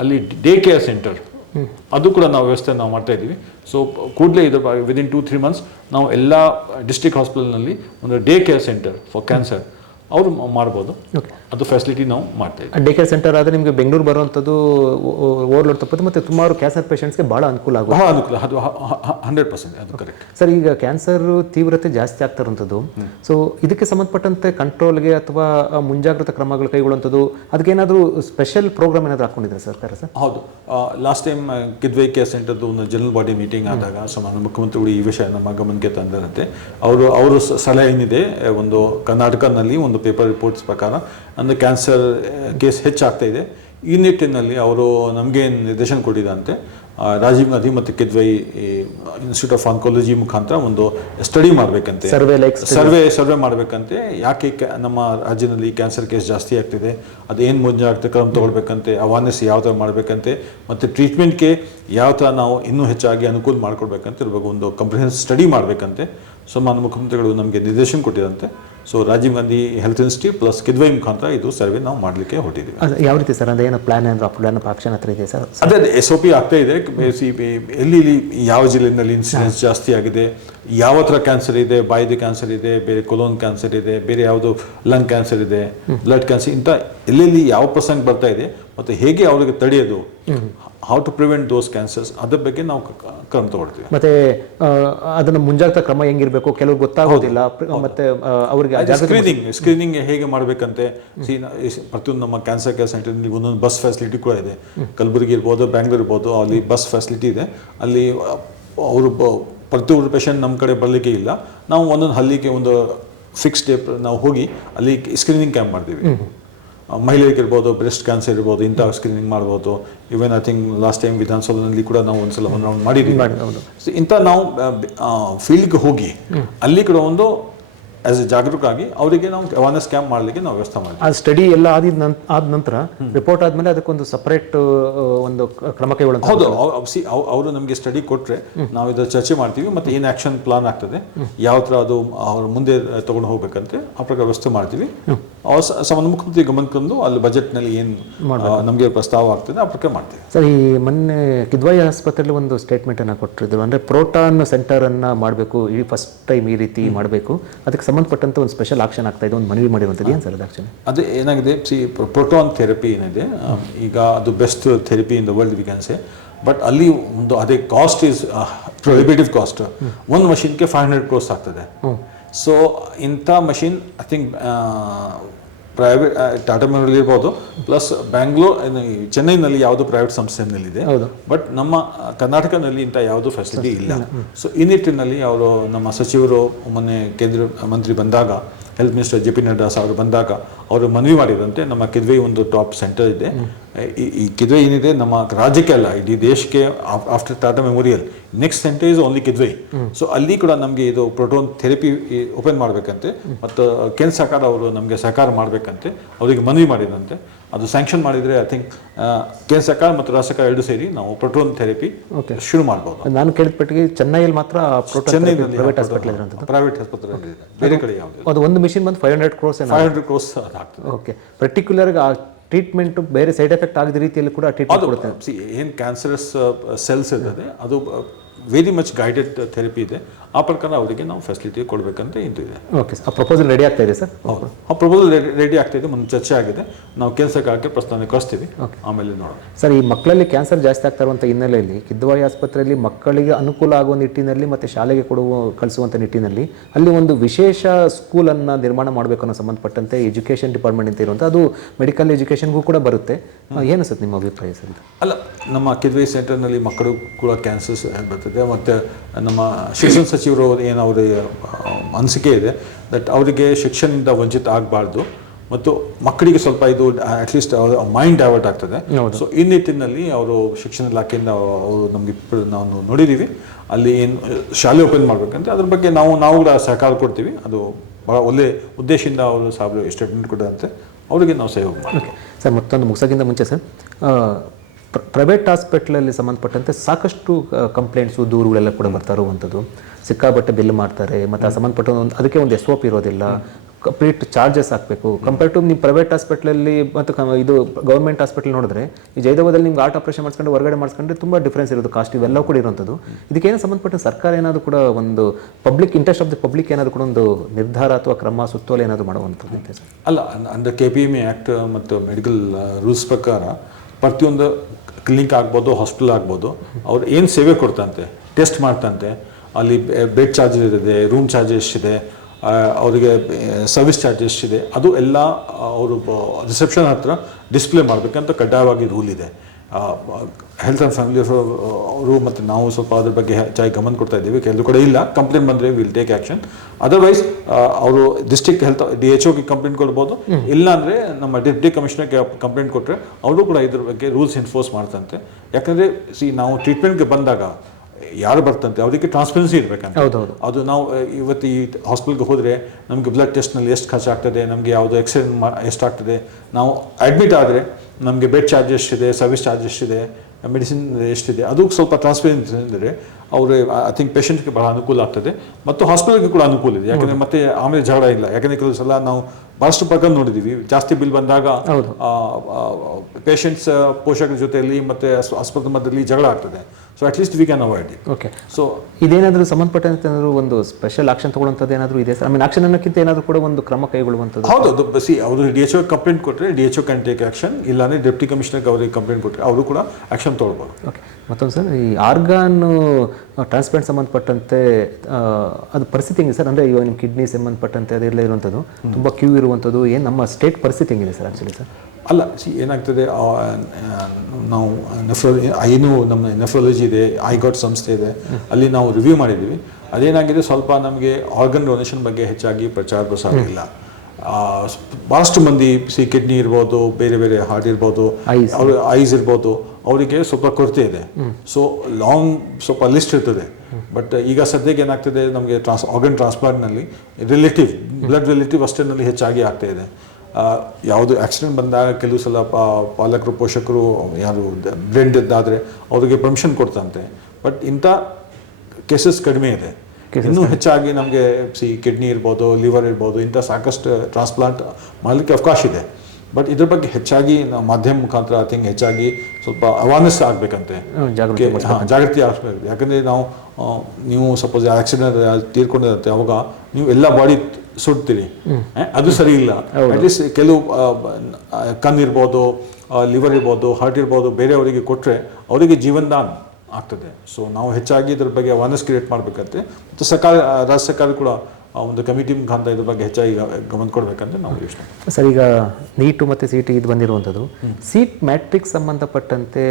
ಅಲ್ಲಿ ಡೇ ಕೇರ್ ಸೆಂಟರ್ ಅದು ಕೂಡ ನಾವು ವ್ಯವಸ್ಥೆ ನಾವು ಮಾಡ್ತಾ ಇದ್ದೀವಿ. ಸೊ ಕೂಡಲೇ ಇದು ವಿದಿನ್ ಟೂ ತ್ರೀ ಮಂತ್ಸ್ ನಾವು ಎಲ್ಲ ಡಿಸ್ಟಿಕ್ ಹಾಸ್ಪಿಟಲ್ನಲ್ಲಿ ಒಂದು day care centre for cancer ಅವರು ಮಾಡ್ಬೋದು Okay. ಅದು ಫೆಸಿಲಿಟಿ ನಾವು ಮಾಡ್ತೇವೆ ಇದ್ದೀವಿ. ಡೇ ಕೇರ್ ಸೆಂಟರ್ ಆದರೆ ನಿಮಗೆ ಬೆಂಗಳೂರು ಬರುವಂಥದ್ದು ಓವರ್ಲೋಡ್ ತಪ್ಪುತ್ತೆ ಮತ್ತು ಸುಮಾರು ಕ್ಯಾನ್ಸರ್ ಪೇಷಂಟ್ಸ್ಗೆ ಭಾಳ ಅನುಕೂಲ ಆಗುತ್ತೆ. ಅನುಕೂಲ. ಅದು ಹಂಡ್ರೆಡ್ ಪರ್ಸೆಂಟ್ ಅದು ಕರೆಕ್ಟ್ ಸರ್ ಈಗ ಕ್ಯಾನ್ಸರ್ ತೀವ್ರತೆ ಜಾಸ್ತಿ ಆಗ್ತಾರಂಥದ್ದು ಸೊ ಇದಕ್ಕೆ ಸಂಬಂಧಪಟ್ಟಂತೆ ಕಂಟ್ರೋಲ್ಗೆ ಅಥವಾ ಮುಂಜಾಗ್ರತಾ ಕ್ರಮಗಳು ಕೈಗೊಳ್ಳುವಂಥದ್ದು ಅದಕ್ಕೇನಾದರೂ ಸ್ಪೆಷಲ್ ಪ್ರೋಗ್ರಾಮ್ ಏನಾದರೂ ಹಾಕೊಂಡಿದ್ರೆ ಸರ್ಕಾರ ಸರ್ ಹೌದು. ಲಾಸ್ಟ್ ಟೈಮ್ ಕಿದ್ವೈ ಕೇರ್ ಸೆಂಟರ್ದು ಒಂದು ಜನರಲ್ ಬಾಡಿ ಮೀಟಿಂಗ್ ಆದಾಗ ಸಮಾನ ಮುಖ್ಯಮಂತ್ರಿಗಳು ಈ ವಿಷಯ ನಮ್ಮ ಗಮನಕ್ಕೆ ತಂದರಂತೆ ಅವರು ಅವರು ಸಲಹೆ ಏನಿದೆ ಒಂದು ಕರ್ನಾಟಕನಲ್ಲಿ ಒಂದು ಪೇಪರ್ ರಿಪೋರ್ಟ್ಸ್ ಪ್ರಕಾರ ಒಂದು ಕ್ಯಾನ್ಸರ್ ಕೇಸ್ ಹೆಚ್ಚಾಗ್ತಾ ಇದೆ. ಈ ನಿಟ್ಟಿನಲ್ಲಿ ಅವರು ನಮಗೆ ನಿರ್ದೇಶನ ಕೊಟ್ಟಿದ್ದಂತೆ ರಾಜೀವ್ ಗಾಂಧಿ ಮತ್ತು ಕಿದ್ವೈ ಇನ್ಸ್ಟಿಟ್ಯೂಟ್ ಆಫ್ ಆನ್ಕಾಲಜಿ ಮುಖಾಂತರ ಒಂದು ಸ್ಟಡಿ ಮಾಡಬೇಕಂತೆ. ಸರ್ವೆ ಲೈಕ್ ಸರ್ವೆ ಸರ್ವೆ ಮಾಡಬೇಕಂತೆ. ಯಾಕೆ ನಮ್ಮ ರಾಜ್ಯದಲ್ಲಿ ಕ್ಯಾನ್ಸರ್ ಕೇಸ್ ಜಾಸ್ತಿ ಆಗ್ತಿದೆ ಅದೇನು ಮುಂಜಾಗ್ರತೆ ಕ್ರಮ ತಗೊಳ್ಬೇಕಂತೆ ಅವಾರ್ನೆಸ್ ಯಾವ ಥರ ಮಾಡಬೇಕಂತೆ ಮತ್ತು ಟ್ರೀಟ್ಮೆಂಟ್ಗೆ ಯಾವ ಥರ ನಾವು ಇನ್ನೂ ಹೆಚ್ಚಾಗಿ ಅನುಕೂಲ ಮಾಡ್ಕೊಡ್ಬೇಕಂತ ಇರಬೇಕು ಒಂದು ಕಂಪ್ರಿಹೆನ್ಸ್ ಸ್ಟಡಿ ಮಾಡಬೇಕಂತೆ. ಸೊ ಮಾನ್ಯ ಮುಖ್ಯಮಂತ್ರಿಗಳು ನಮಗೆ ನಿರ್ದೇಶನ ಕೊಟ್ಟಿದಂತೆ so Rajiv Gandhi health institute plus Kidwai ಮುಖಾಂತರ ಇದು ಸರ್ವೆ ನಾವು ಮಾಡಲಿಕ್ಕೆ ಹೊಟ್ಟಿದ್ದೀವಿ ಅದು ಯಾವ ರೀತಿ ಸರ್? ಅದೇನೋ ಪ್ಲಾನ್ ಏನು ಪ್ಲಾನ್ ಆಕ್ಷನ್ ಹತ್ರ ಇದೆ ಸರ್? ಅದೇ ಎಸ್ ಒ ಪಿ ಆಗ್ತಾ ಇದೆ. ಎಲ್ಲಿ ಯಾವ ಜಿಲ್ಲೆಯಲ್ಲಿ ಇನ್ಸಿಡೆನ್ಸ್ ಜಾಸ್ತಿ ಆಗಿದೆ ಯಾವ ಥರ ಕ್ಯಾನ್ಸರ್ ಇದೆ ಬಾಯ್ದು ಕ್ಯಾನ್ಸರ್ ಇದೆ ಬೇರೆ ಕೊಲೋನ್ ಕ್ಯಾನ್ಸರ್ ಇದೆ ಬೇರೆ ಯಾವುದು ಲಂಗ್ ಕ್ಯಾನ್ಸರ್ ಇದೆ ಬ್ಲಡ್ ಕ್ಯಾನ್ಸರ್ ಇಂಥ ಎಲ್ಲೆಲ್ಲಿ ಯಾವ ಪ್ರಸಂಗ ಬರ್ತಾ ಇದೆ ಮತ್ತು ಹೇಗೆ ಅವರಿಗೆ ತಡೆಯೋದು? How to prevent those cancers ಅದ್ರ ಬಗ್ಗೆ ನಾವು ಕ್ರಮ ತಗೊಳ್ತೀವಿ. ಮತ್ತೆ ಅದನ್ನು ಮುಂಜಾಗ್ರತಾ ಕ್ರಮ ಹೆಂಗಿರಬೇಕು? ಕೆಲವ್ರು ಗೊತ್ತಾಗೋದಿಲ್ಲ. ಮತ್ತೆ ಅವರಿಗೆ ಸ್ಕ್ರೀನಿಂಗ್ ಸ್ಕ್ರೀನಿಂಗ್ ಹೇಗೆ ಮಾಡಬೇಕಂತೆ? ಸಿ ಪ್ರತಿಯೊಂದು ನಮ್ಮ ಕ್ಯಾನ್ಸರ್ ಕೇರ್ ಸೆಂಟರ್ನಲ್ಲಿ ಒಂದೊಂದು ಬಸ್ ಫೆಸಿಲಿಟಿ ಕೂಡ ಇದೆ. ಕಲಬುರಗಿ ಇರ್ಬೋದು ಬ್ಯಾಂಗ್ಳೂರ್ ಇರ್ಬೋದು ಅಲ್ಲಿ ಬಸ್ ಫೆಸಿಲಿಟಿ ಇದೆ. ಅಲ್ಲಿ ಅವರು ಪ್ರತಿಯೊಬ್ಬರು ಪೇಷಂಟ್ ನಮ್ಮ ಕಡೆ ಬರಲಿಕ್ಕೆ ಇಲ್ಲ. ನಾವು ಒಂದೊಂದು ಹಲ್ಲಿಗೆ ಒಂದು ಫಿಕ್ಸ್ ಡೇ ನಾವು ಹೋಗಿ ಅಲ್ಲಿ ಸ್ಕ್ರೀನಿಂಗ್ ಕ್ಯಾಂಪ್ ಮಾಡ್ತೀವಿ. ಮಹಿಳೆಯರಿಗೆ ಇರ್ಬೋದು ಬ್ರೆಸ್ಟ್ ಕ್ಯಾನ್ಸರ್ ಇರ್ಬೋದು ಇಂಥ ಸ್ಕ್ರೀನಿಂಗ್ ಮಾಡ್ಬೋದು. Even I think last time ವಿಧಾನಸೌಧದಲ್ಲಿ ಕೂಡ ನಾವು ಒಂದ್ಸಲ ಒಂದು ರೌಂಡ್ ಮಾಡಿದ್ದೀವಿ ಇಂಥ ನಾವು ಫೀಲ್ಡ್ಗೆ ಹೋಗಿ ಅಲ್ಲಿ ಕೂಡ ಒಂದು ಆಸ್ ಎ ಜಾಗರೂಕರಾಗಿ ಅವರಿಗೆ ನಾವು ಅವೇರ್ನೆಸ್ ಕ್ಯಾಂಪ್ ಮಾಡಲಿಕ್ಕೆ ನಾವು ವ್ಯವಸ್ಥೆ ಮಾಡಿ ಆ ಸ್ಟಡಿ ಎಲ್ಲ ಆದಿದ ನಂ ಆದ ನಂತರ ರಿಪೋರ್ಟ್ ಆದ್ಮೇಲೆ ಅದಕ್ಕೊಂದು ಸಪರೇಟ್ ಒಂದು ಕ್ರಮ ಕೈಗೊಳ್ಳುವಂಥ ಹೌದು ಸಿ ಅವರು ನಮಗೆ ಸ್ಟಡಿ ಕೊಟ್ಟರೆ ನಾವು ಇದರ ಚರ್ಚೆ ಮಾಡ್ತೀವಿ ಮತ್ತು ಏನು ಆ್ಯಕ್ಷನ್ ಪ್ಲಾನ್ ಆಗ್ತದೆ ಯಾವ ಥರ ಅದು ಅವ್ರ ಮುಂದೆ ತೊಗೊಂಡು ಹೋಗ್ಬೇಕಂತೆ ಆ ಪ್ರಕಾರ ವ್ಯವಸ್ಥೆ ಮಾಡ್ತೀವಿ. ಅವ್ರು ಸ- ಸಂಬಂಧ ಮುಖ್ಯಮಂತ್ರಿ ಗಮನಕ್ಕೆ ತಂದು ಅಲ್ಲಿ ಬಜೆಟ್ನಲ್ಲಿ ಏನು ನಮಗೆ ಪ್ರಸ್ತಾವ ಆಗ್ತದೆ ಆ ಪ್ರಕಾರ ಮಾಡ್ತೀವಿ. ಸರ್ ಈ ಮೊನ್ನೆ ಕಿದ್ವಾಯಿ ಆಸ್ಪತ್ರೆಯಲ್ಲಿ ಒಂದು ಸ್ಟೇಟ್ಮೆಂಟ್ ಅನ್ನ ಕೊಟ್ಟಿದ್ರು. ಅಂದ್ರೆ ಪ್ರೋಟಾನ್ ಸೆಂಟರ್ ಅನ್ನ ಮಾಡಬೇಕು. ಈ ಫಸ್ಟ್ ಟೈಮ್ ಈ ರೀತಿ ಮಾಡಬೇಕು. ಅದಕ್ಕೆ ಸಂಬಂಧಪಟ್ಟಂತ ಒಂದು ಸ್ಪೆಷಲ್ ಆಕ್ಷನ್ ಆಗ್ತಾ ಇದೆ. ಒಂದು ಮನವಿ ಮಾಡಿರುವಂಥದ್ದು ಏನು ಸರ್ ಅದು ಆಕ್ಷನ್ ಅದೇ ಏನಾಗಿದೆ? ಸಿ ಪ್ರೋಟಾನ್ ಥೆರಪಿ ಏನಿದೆ ಈಗ ಅದು best therapy in the world we can say but ಅಲ್ಲಿ ಒಂದು ಅದೇ ಕಾಸ್ಟ್ ಈಸ್ ಪ್ರೊಹಿಬಿಟಿವ್ ಕಾಸ್ಟ್ ಒಂದು ಮಷಿನ್ಗೆ ಫೈವ್ ಹಂಡ್ರೆಡ್ ಕ್ರೋಸ್ ಆಗ್ತದೆ. ಸೊ ಇಂಥ machine I think private Tata memorial ಇರ್ಬೋದು. ಪ್ಲಸ್ ಬ್ಯಾಂಗ್ಳೂರ್ ಚೆನ್ನೈನಲ್ಲಿ ಯಾವುದು ಪ್ರೈವೇಟ್ ಸಂಸ್ಥೆನಲ್ಲಿದೆ ಹೌದು. ಬಟ್ ನಮ್ಮ ಕರ್ನಾಟಕದಲ್ಲಿ ಇಂಥ ಯಾವುದು ಫೆಸಿಲಿಟಿ ಇಲ್ಲ. ಸೊ ಈ ನಿಟ್ಟಿನಲ್ಲಿ ಅವರು ನಮ್ಮ ಸಚಿವರು ಮೊನ್ನೆ ಕೇಂದ್ರ ಮಂತ್ರಿ ಬಂದಾಗ health minister J P Nadda ಅವರು ಬಂದಾಗ ಅವರು ಮನವಿ ಮಾಡಿದಂತೆ ನಮ್ಮ ಕಿದ್ವಿ ಒಂದು ಟಾಪ್ ಸೆಂಟರ್ ಇದೆ. ಈ ಕಿದ್ವೆ ಏನಿದೆ? ನಮ್ಮ ರಾಜ್ಯಕ್ಕೆ ಅಲ್ಲ ಇಡೀ ದೇಶಕ್ಕೆ after Tata memorial next centre is only Kidwai so ಅಲ್ಲಿ ಕೂಡ ನಮಗೆ ಇದು ಪ್ರೋಟೋನ್ ಥೆರಪಿ ಓಪನ್ ಮಾಡಬೇಕಂತೆ. ಮತ್ತು ಕೇಂದ್ರ ಸರ್ಕಾರ ಅವರು ನಮಗೆ ಸಹಕಾರ ಮಾಡಬೇಕಂತೆ. ಅವರಿಗೆ ಮನವಿ ಮಾಡಿದಂತೆ. ಅದು ಸ್ಯಾಂಕ್ಷನ್ ಮಾಡಿದರೆ ಐ ಥಿಂಕ್ ಕೇಂದ್ರ ಸರ್ಕಾರ ಮತ್ತು ರಾಜ್ಯ ಸರ್ಕಾರ ಎರಡು ಸೇರಿ ನಾವು ಪ್ರೋಟೋನ್ ಥೆರಪಿ. ಶುರು ಮಾಡ್ಬೋದು. ನಾನು ಕೇಳಿದ ಪಟ್ಟಿಗೆ ಚೆನ್ನೈಯಲ್ಲಿ ಮಾತ್ರ ಚೆನ್ನೈನಲ್ಲಿ ಪ್ರೈವೇಟ್ ಹಾಸ್ಪಿಟಲ್ ಪ್ರೈವೇಟ್ ಆಸ್ಪತ್ರೆ ಬೇರೆ ಕಡೆ ಯಾವುದು ಅದು ಒಂದು ಮಿಷಿನ್ ಬಂದು five hundred crores five hundred crores ಆಗ್ತದೆ ಓಕೆ ಪರ್ಟಿಕ್ಯುಲರ್ ಆ ಟ್ರೀಟ್ಮೆಂಟ್ ಬೇರೆ ಸೈಡ್ ಎಫೆಕ್ಟ್ ಆಗದ ರೀತಿಯಲ್ಲಿ ಕೂಡ ಟ್ರೀಟ್ಮೆಂಟ್ ಕೊಡುತ್ತೆ. ಏನು ಕ್ಯಾನ್ಸರಸ್ ಸೆಲ್ಸ್ ಇರ್ತದೆ ಅದು ವೆರಿ ಮಚ್ ಗೈಡೆಡ್ ಥೆರಪಿ ಇದೆ. ಆ ಪ್ರಕಾರ ಅವರಿಗೆ ನಾವು ಫೆಸಿಲಿಟಿ ಕೊಡಬೇಕಂತ ಇದು ಇದೆ. ಓಕೆ ಆ ಪ್ರಪೋಸಲ್ ರೆಡಿ ಆಗ್ತಾ ಇದೆ ಸರ್ ಹೌದು. ಆ ಪ್ರಪೋಸಲ್ ರೆಡಿ ಆಗ್ತಾ ಇದೆ. ಮುಂದೆ ಚರ್ಚೆ ಆಗಿದೆ. ನಾವು ಸರ್ಕಾರಕ್ಕೆ ಪ್ರಸ್ತಾವನೆ ಕಳಿಸ್ತೀವಿ. ಆಮೇಲೆ ನೋಡೋಣ. ಸರ್ ಈ ಮಕ್ಕಳಲ್ಲಿ ಕ್ಯಾನ್ಸರ್ ಜಾಸ್ತಿ ಆಗ್ತಾ ಇರುವಂಥ ಹಿನ್ನೆಲೆಯಲ್ಲಿ ಕಿದ್ವಾಯಿ ಆಸ್ಪತ್ರೆಯಲ್ಲಿ ಮಕ್ಕಳಿಗೆ ಅನುಕೂಲ ಆಗುವ ನಿಟ್ಟಿನಲ್ಲಿ ಮತ್ತು ಶಾಲೆಗೆ ಕೊಡುವ ಕಳಿಸುವಂಥ ನಿಟ್ಟಿನಲ್ಲಿ ಅಲ್ಲಿ ಒಂದು ವಿಶೇಷ ಸ್ಕೂಲನ್ನು ನಿರ್ಮಾಣ ಮಾಡಬೇಕು ಅನ್ನೋ ಸಂಬಂಧಪಟ್ಟಂತೆ ಎಜುಕೇಷನ್ ಡಿಪಾರ್ಟ್ಮೆಂಟ್ ಅಂತ ಇರುವಂಥ ಅದು ಮೆಡಿಕಲ್ ಎಜುಕೇಷನ್ಗೂ ಕೂಡ ಬರುತ್ತೆ. ಏನು ಸರ್ ನಿಮ್ಮ ಅಭಿಪ್ರಾಯ ಸರ್ ಅಲ್ಲ ನಮ್ಮ ಕಿದ್ವಾಯಿ ಸೆಂಟರ್ನಲ್ಲಿ ಮಕ್ಕಳು ಕೂಡ ಕ್ಯಾನ್ಸರ್ಸ್ ಬರ್ತದೆ. ಮತ್ತು ನಮ್ಮ ಶಿಕ್ಷಣ ಸಚಿವರು ಏನು ಅವರ ಅನಿಸಿಕೆ ಇದೆ ದಟ್ ಅವರಿಗೆ ಶಿಕ್ಷಣದಿಂದ ವಂಚಿತ ಆಗಬಾರ್ದು ಮತ್ತು ಮಕ್ಕಳಿಗೆ ಸ್ವಲ್ಪ ಇದು ಅಟ್ಲೀಸ್ಟ್ ಮೈಂಡ್ ಡೈವರ್ಟ್ ಆಗ್ತದೆ. ಸೊ ಈ ನಿಟ್ಟಿನಲ್ಲಿ ಅವರು ಶಿಕ್ಷಣ ಇಲಾಖೆಯಿಂದ ಅವರು ನಮಗೆ ನಾವು ನೋಡಿದ್ದೀವಿ ಅಲ್ಲಿ ಏನು ಶಾಲೆ ಓಪನ್ ಮಾಡಬೇಕಂತ. ಅದ್ರ ಬಗ್ಗೆ ನಾವು ನಾವು ಕೂಡ ಸಹಕಾರ ಕೊಡ್ತೀವಿ. ಅದು ಭಾಳ ಒಳ್ಳೆ ಉದ್ದೇಶದಿಂದ ಅವರು ಸಾಹೇಬರು ಸ್ಟೇಟ್ಮೆಂಟ್ ಕೊಡದಂತೆ. ಅವರಿಗೆ ನಾವು ಸಹಯೋಗ ಮಾಡ್ತೀವಿ. ಸರ್ ಮತ್ತೊಂದು ಮುಗಿಸೋಕ್ಕಿಂತ ಮುಂಚೆ ಸರ್ ಪ್ರೈವೇಟ್ ಹಾಸ್ಪಿಟ್ಲಲ್ಲಿ ಸಂಬಂಧಪಟ್ಟಂತೆ ಸಾಕಷ್ಟು ಕಂಪ್ಲೇಂಟ್ಸು ದೂರುಗಳೆಲ್ಲ ಕೂಡ ಬರ್ತಾ ಇರುವಂಥದ್ದು. ಸಿಕ್ಕಾಬಟ್ಟೆ ಬಿಲ್ ಮಾಡ್ತಾರೆ, ಮತ್ತು ಆ ಸಂಬಂಧಪಟ್ಟ ಒಂದು, ಅದಕ್ಕೆ ಒಂದು ಎಸ್ ಒ ಪಿ ಇರೋದಿಲ್ಲ. ಕಂಪ್ಲೀಟ್ ಚಾರ್ಜಸ್ ಹಾಕಬೇಕು. ಕಂಪೇರ್ ಟು ನೀವು ಪ್ರೈವೇಟ್ ಹಾಸ್ಪಿಟ್ಲಲ್ಲಿ ಮತ್ತು ಇದು ಗೌರ್ಮೆಂಟ್ ಹಾಸ್ಪಿಟ್ಲ್ ನೋಡಿದ್ರೆ, ಈ ಜೈದವದಲ್ಲಿ ನಿಮ್ಗೆ ಆರ್ಟ್ ಆಪರೇಷನ್ ಮಾಡಿಸ್ಕೊಂಡು ಹೊರಗಡೆ ಮಾಡಿಸ್ಕೊಂಡ್ರೆ ತುಂಬ ಡಿಫ್ರೆನ್ಸ್ ಇರೋದು ಕಾಸ್ಟ್ ಇವೆಲ್ಲ ಕೂಡ ಇರುವಂಥದ್ದು. ಇದಕ್ಕೇನು ಸಂಬಂಧಪಟ್ಟ ಸರ್ಕಾರ ಏನಾದರೂ ಕೂಡ ಒಂದು public interest of the public ಏನಾದರೂ ಕೂಡ ಒಂದು ನಿರ್ಧಾರ ಅಥವಾ ಕ್ರಮ, ಸುತ್ತೋಲೆ ಏನಾದರೂ ಮಾಡುವಂಥದ್ದು ಅಲ್ಲ ಅಂದರೆ ಕೆ ಪಿ ಎಂ ಆ್ಯಕ್ಟ್ ಮತ್ತು ಮೆಡಿಕಲ್ ರೂಲ್ಸ್ ಪ್ರಕಾರ ಪ್ರತಿಯೊಂದು ಕ್ಲಿನಿಕ್ ಆಗ್ಬೋದು, ಹಾಸ್ಪಿಟಲ್ ಆಗ್ಬೋದು, ಅವ್ರು ಏನು ಸೇವೆ ಕೊಡ್ತಂತೆ, ಟೆಸ್ಟ್ ಮಾಡ್ತಂತೆ, ಅಲ್ಲಿ ಬೆಡ್ ಚಾರ್ಜಸ್ ಇದೆ, ರೂಮ್ ಚಾರ್ಜಸ್ ಇದೆ ಅವರಿಗೆ ಸರ್ವಿಸ್ ಚಾರ್ಜ್ ಎಷ್ಟಿದೆ, ಅದು ಎಲ್ಲ ಅವರು ರಿಸೆಪ್ಷನ್ ಹತ್ರ ಡಿಸ್ಪ್ಲೇ ಮಾಡಬೇಕಂತ ಕಡ್ಡಾಯವಾಗಿ ರೂಲ್ ಇದೆ. ಹೆಲ್ತ್ ಆ್ಯಂಡ್ ಫ್ಯಾಮಿಲಿ ಅವರು ಮತ್ತು ನಾವು ಸ್ವಲ್ಪ ಅದ್ರ ಬಗ್ಗೆ ಹೆಚ್ಚಾಗಿ ಗಮನ ಕೊಡ್ತಾ ಇದ್ದೀವಿ. ಕೆಲವು ಕಡೆ ಇಲ್ಲ. ಕಂಪ್ಲೇಂಟ್ ಬಂದರೆ ವಿಲ್ ಟೇಕ್ ಆ್ಯಕ್ಷನ್ ಅದರ್ವೈಸ್ ಅವರು ಡಿಸ್ಟಿಕ್ ಹೆಲ್ತ್ ಡಿ ಎಚ್ ಓಗೆ ಕಂಪ್ಲೇಂಟ್ ಕೊಡ್ಬೋದು. ಇಲ್ಲ ಅಂದರೆ ನಮ್ಮ ಡೆಪ್ಟಿ ಕಮಿಷನರ್ಗೆ ಕಂಪ್ಲೇಂಟ್ ಕೊಟ್ಟರೆ ಅವರು ಕೂಡ ಇದ್ರ ಬಗ್ಗೆ ರೂಲ್ಸ್ ಎನ್ಫೋರ್ಸ್ ಮಾಡ್ತಂತೆ. ಯಾಕಂದರೆ ಸಿ ನಾವು ಟ್ರೀಟ್ಮೆಂಟ್ಗೆ ಬಂದಾಗ ಯಾರು ಬರ್ತಂತೆ ಅವರಿಗೆ ಟ್ರಾನ್ಸ್ಪರೆನ್ಸಿ ಇರಬೇಕಂತ. ಹೌದೌದು. ಅದು ನಾವು ಇವತ್ತು ಈ ಹಾಸ್ಪಿಟಲ್ಗೆ ಹೋದರೆ ನಮಗೆ ಬ್ಲಡ್ ಟೆಸ್ಟ್ನಲ್ಲಿ ಎಷ್ಟು ಖರ್ಚಾಗ್ತದೆ ನಮಗೆ ಯಾವುದು ಎಕ್ಸ್ರೇ ಎಷ್ಟಾಗ್ತದೆ. ನಾವು ಅಡ್ಮಿಟ್ ಆದರೆ ನಮಗೆ ಬೆಡ್ ಚಾರ್ಜ್ ಎಷ್ಟಿದೆ ಸರ್ವಿಸ್ ಚಾರ್ಜ್ ಎಷ್ಟಿದೆ ಮೆಡಿಸಿನ್ ಎಷ್ಟಿದೆ ಅದು ಸ್ವಲ್ಪ ಟ್ರಾನ್ಸ್ಪರೆನ್ಸಿ ಅಂದರೆ ಅವರು ಐ ಥಿಂಕ್ ಪೇಷಂಟ್ಗೆ ಬಹಳ ಅನುಕೂಲ ಆಗ್ತದೆ. ಮತ್ತು ಹಾಸ್ಪಿಟಲ್ಗೆ ಕೂಡ ಅನುಕೂಲ ಇದೆ. ಯಾಕಂದರೆ ಮತ್ತೆ ಆಮೇಲೆ ಜಗಳ ಇಲ್ಲ. ಯಾಕಂದರೆ ಕೆಲವು ಸಲ ನಾವು ಭಾಳಷ್ಟು ಪ್ರಕಾರ ನೋಡಿದ್ದೀವಿ ಜಾಸ್ತಿ ಬಿಲ್ ಬಂದಾಗ ಹೌದು. ಪೇಷಂಟ್ಸ್ ಪೋಷಕರ ಜೊತೆಯಲ್ಲಿ ಮತ್ತು ಆಸ್ಪತ್ರೆ ಮಧ್ಯದಲ್ಲಿ ಜಗಳ ಆಗ್ತದೆ. So at least we can avoid it okay so ಇದೇನಾದರೂ ಸಂಬಂಧಪಟ್ಟಂತೆ ಏನಾದರೂ ಒಂದು ಸ್ಪೆಷಲ್ ಆಕ್ಷನ್ ತಗೊಳ್ಳುವಂಥದ್ದು ಏನಾದರೂ ಇದೆ ಸರ್? ಐ ಮೀನ್ ಆಕ್ಷನ್ ಅನ್ನೋಕ್ಕಿಂತ ಏನಾದರೂ ಕೂಡ ಒಂದು ಕ್ರಮ ಕೈಗೊಳ್ಳುವಂಥದ್ದು ಹೌದು ಬಸಿ ಅವರು ಡಿ ಎಚ್ ಓ ಕಂಪ್ಲೇಂಟ್ ಕೊಟ್ಟರೆ D H O can take action ಇಲ್ಲಾಂದರೆ ಡೆಪ್ಟಿ ಕಮಿಷನರ್ಗೆ ಅವರಿಗೆ ಕಂಪ್ಲೇಂಟ್ ಕೊಟ್ಟರೆ ಅವರು ಕೂಡ ಆಕ್ಷನ್ ತೊಗೊಳ್ಬೋದು. ಓಕೆ ಮತ್ತೊಂದು ಸರ್ ಈ ಆರ್ಗಾನ್ ಟ್ರಾನ್ಸ್ಪ್ಲಾಂಟ್ ಸಂಬಂಧಪಟ್ಟಂತೆ ಅದು ಪರಿಸ್ಥಿತಿ ಹೆಂಗಿದೆ ಸರ್? ಅಂದರೆ ಇವಾಗ ನಿಮ್ಮ ಕಿಡ್ನಿ ಸಂಬಂಧಪಟ್ಟಂತೆ ಅದೆಲ್ಲ ಇರುವಂಥದ್ದು ತುಂಬ ಕ್ಯೂ ಇರುವಂಥದ್ದು ಏನು ನಮ್ಮ ಸ್ಟೇಟ್ ಪರಿಸ್ಥಿತಿ ಹೆಂಗಿದೆ ಸರ್ ಆ್ಯಕ್ಚುಲಿ ಸರ್? ಅಲ್ಲ ಸಿ ಏನಾಗ್ತದೆ ನಾವು ನೆಫ್ರೋ ಏನು ನಮ್ಮ ನೆಫ್ರಾಲಜಿ ಇದೆ ಐ ಗಾಟ್ ಸಂಸ್ಥೆ ಇದೆ ಅಲ್ಲಿ ನಾವು ರಿವ್ಯೂ ಮಾಡಿದ್ದೀವಿ ಅದೇನಾಗಿದೆ ಸ್ವಲ್ಪ ನಮಗೆ ಆರ್ಗನ್ ಡೊನೇಷನ್ ಬಗ್ಗೆ ಹೆಚ್ಚಾಗಿ ಪ್ರಚಾರ ಪ್ರಸಾರ ಇಲ್ಲ. ಭಾಳಷ್ಟು ಮಂದಿ ಸಿ ಕಿಡ್ನಿ ಇರ್ಬೋದು ಬೇರೆ ಬೇರೆ ಹಾರ್ಟ್ ಇರ್ಬೋದು. ಅವರು ಐಸ್ ಇರ್ಬೋದು. ಅವರಿಗೆ ಸ್ವಲ್ಪ ಕೊರತೆ ಇದೆ. ಸೊ ಲಾಂಗ್ ಸ್ವಲ್ಪ ಲಿಸ್ಟ್ ಇರ್ತದೆ. ಬಟ್ ಈಗ ಸದ್ಯಕ್ಕೆ ಏನಾಗ್ತದೆ ನಮಗೆ ಟ್ರಾನ್ಸ್ ಆರ್ಗನ್ ಟ್ರಾನ್ಸ್ಪ್ಲಾಂಟ್ನಲ್ಲಿ ರಿಲೇಟಿವ್ ಬ್ಲಡ್ ರಿಲೇಟಿವ್ ಅಷ್ಟೇನಲ್ಲಿ ಹೆಚ್ಚಾಗಿ ಆಗ್ತಾ ಇದೆ. ಯಾವುದು ಆಕ್ಸಿಡೆಂಟ್ ಬಂದಾಗ ಕೆಲವು ಸಲ ಪಾಲಕರು ಪೋಷಕರು ಯಾರು ಬ್ಲೆಂಡ್ ಇದ್ದಾದರೆ ಅವರಿಗೆ ಪರ್ಮಿಷನ್ ಕೊಡ್ತಂತೆ. ಬಟ್ ಇಂಥ ಕೇಸಸ್ ಕಡಿಮೆ ಇದೆ. ಇನ್ನೂ ಹೆಚ್ಚಾಗಿ ನಮಗೆ ಸಿ ಕಿಡ್ನಿ ಇರ್ಬೋದು ಲಿವರ್ ಇರ್ಬೋದು ಇಂಥ ಸಾಕಷ್ಟು ಟ್ರಾನ್ಸ್ಪ್ಲಾಂಟ್ ಮಾಡಲಿಕ್ಕೆ ಅವಕಾಶ ಇದೆ. ಬಟ್ ಇದ್ರ ಬಗ್ಗೆ ಹೆಚ್ಚಾಗಿ ನಾವು ಮಾಧ್ಯಮ ಮುಖಾಂತರ ಐ ಥಿಂಕ್ ಹೆಚ್ಚಾಗಿ ಸ್ವಲ್ಪ ಅವೇರ್ನೆಸ್ ಆಗಬೇಕಂತೆ. ಜಾಗೃತಿ ಆಗಬೇಕು. ಯಾಕಂದರೆ ನಾವು ನೀವು ಸಪೋಸ್ ಆಕ್ಸಿಡೆಂಟ್ ತೀರ್ಕೊಂಡಿರುತ್ತೆ ಅವಾಗ ನೀವು ಎಲ್ಲ ಬಾಡಿ ಸುಡ್ತೀರಿ. ಅದು ಸರಿ ಇಲ್ಲ. ಅಟ್ಲೀಸ್ಟ್ ಕೆಲವು ಕಣ್ಣಿರ್ಬೋದು ಲಿವರ್ ಇರ್ಬೋದು ಹಾರ್ಟ್ ಇರ್ಬೋದು ಬೇರೆಯವರಿಗೆ ಕೊಟ್ಟರೆ ಅವರಿಗೆ ಜೀವನದಾನ ಆಗ್ತದೆ. ಸೊ ನಾವು ಹೆಚ್ಚಾಗಿ ಇದ್ರ ಬಗ್ಗೆ ಅವೇರ್ನೆಸ್ ಕ್ರಿಯೇಟ್ ಮಾಡಬೇಕಂತೆ. ಮತ್ತು ಸರ್ಕಾರ ರಾಜ್ಯ ಸರ್ಕಾರ ಕೂಡ ಆ ಒಂದು ಕಮಿಟಿ ಮುಖಾಂತರ ಇದ್ರ ಬಗ್ಗೆ ಹೆಚ್ಚಾಗಿ ಗಮನ ಕೊಡಬೇಕಂತ ನಾವು ಯೋಚನೆ ಸರ್ ಈಗ ನೀಟು ಮತ್ತು ಸಿ ಟಿ ಇದು ಬಂದಿರುವಂಥದ್ದು. ಸೀಟ್ ಮ್ಯಾಟ್ರಿಕ್ಸ್ ಸಂಬಂಧಪಟ್ಟಂತೆ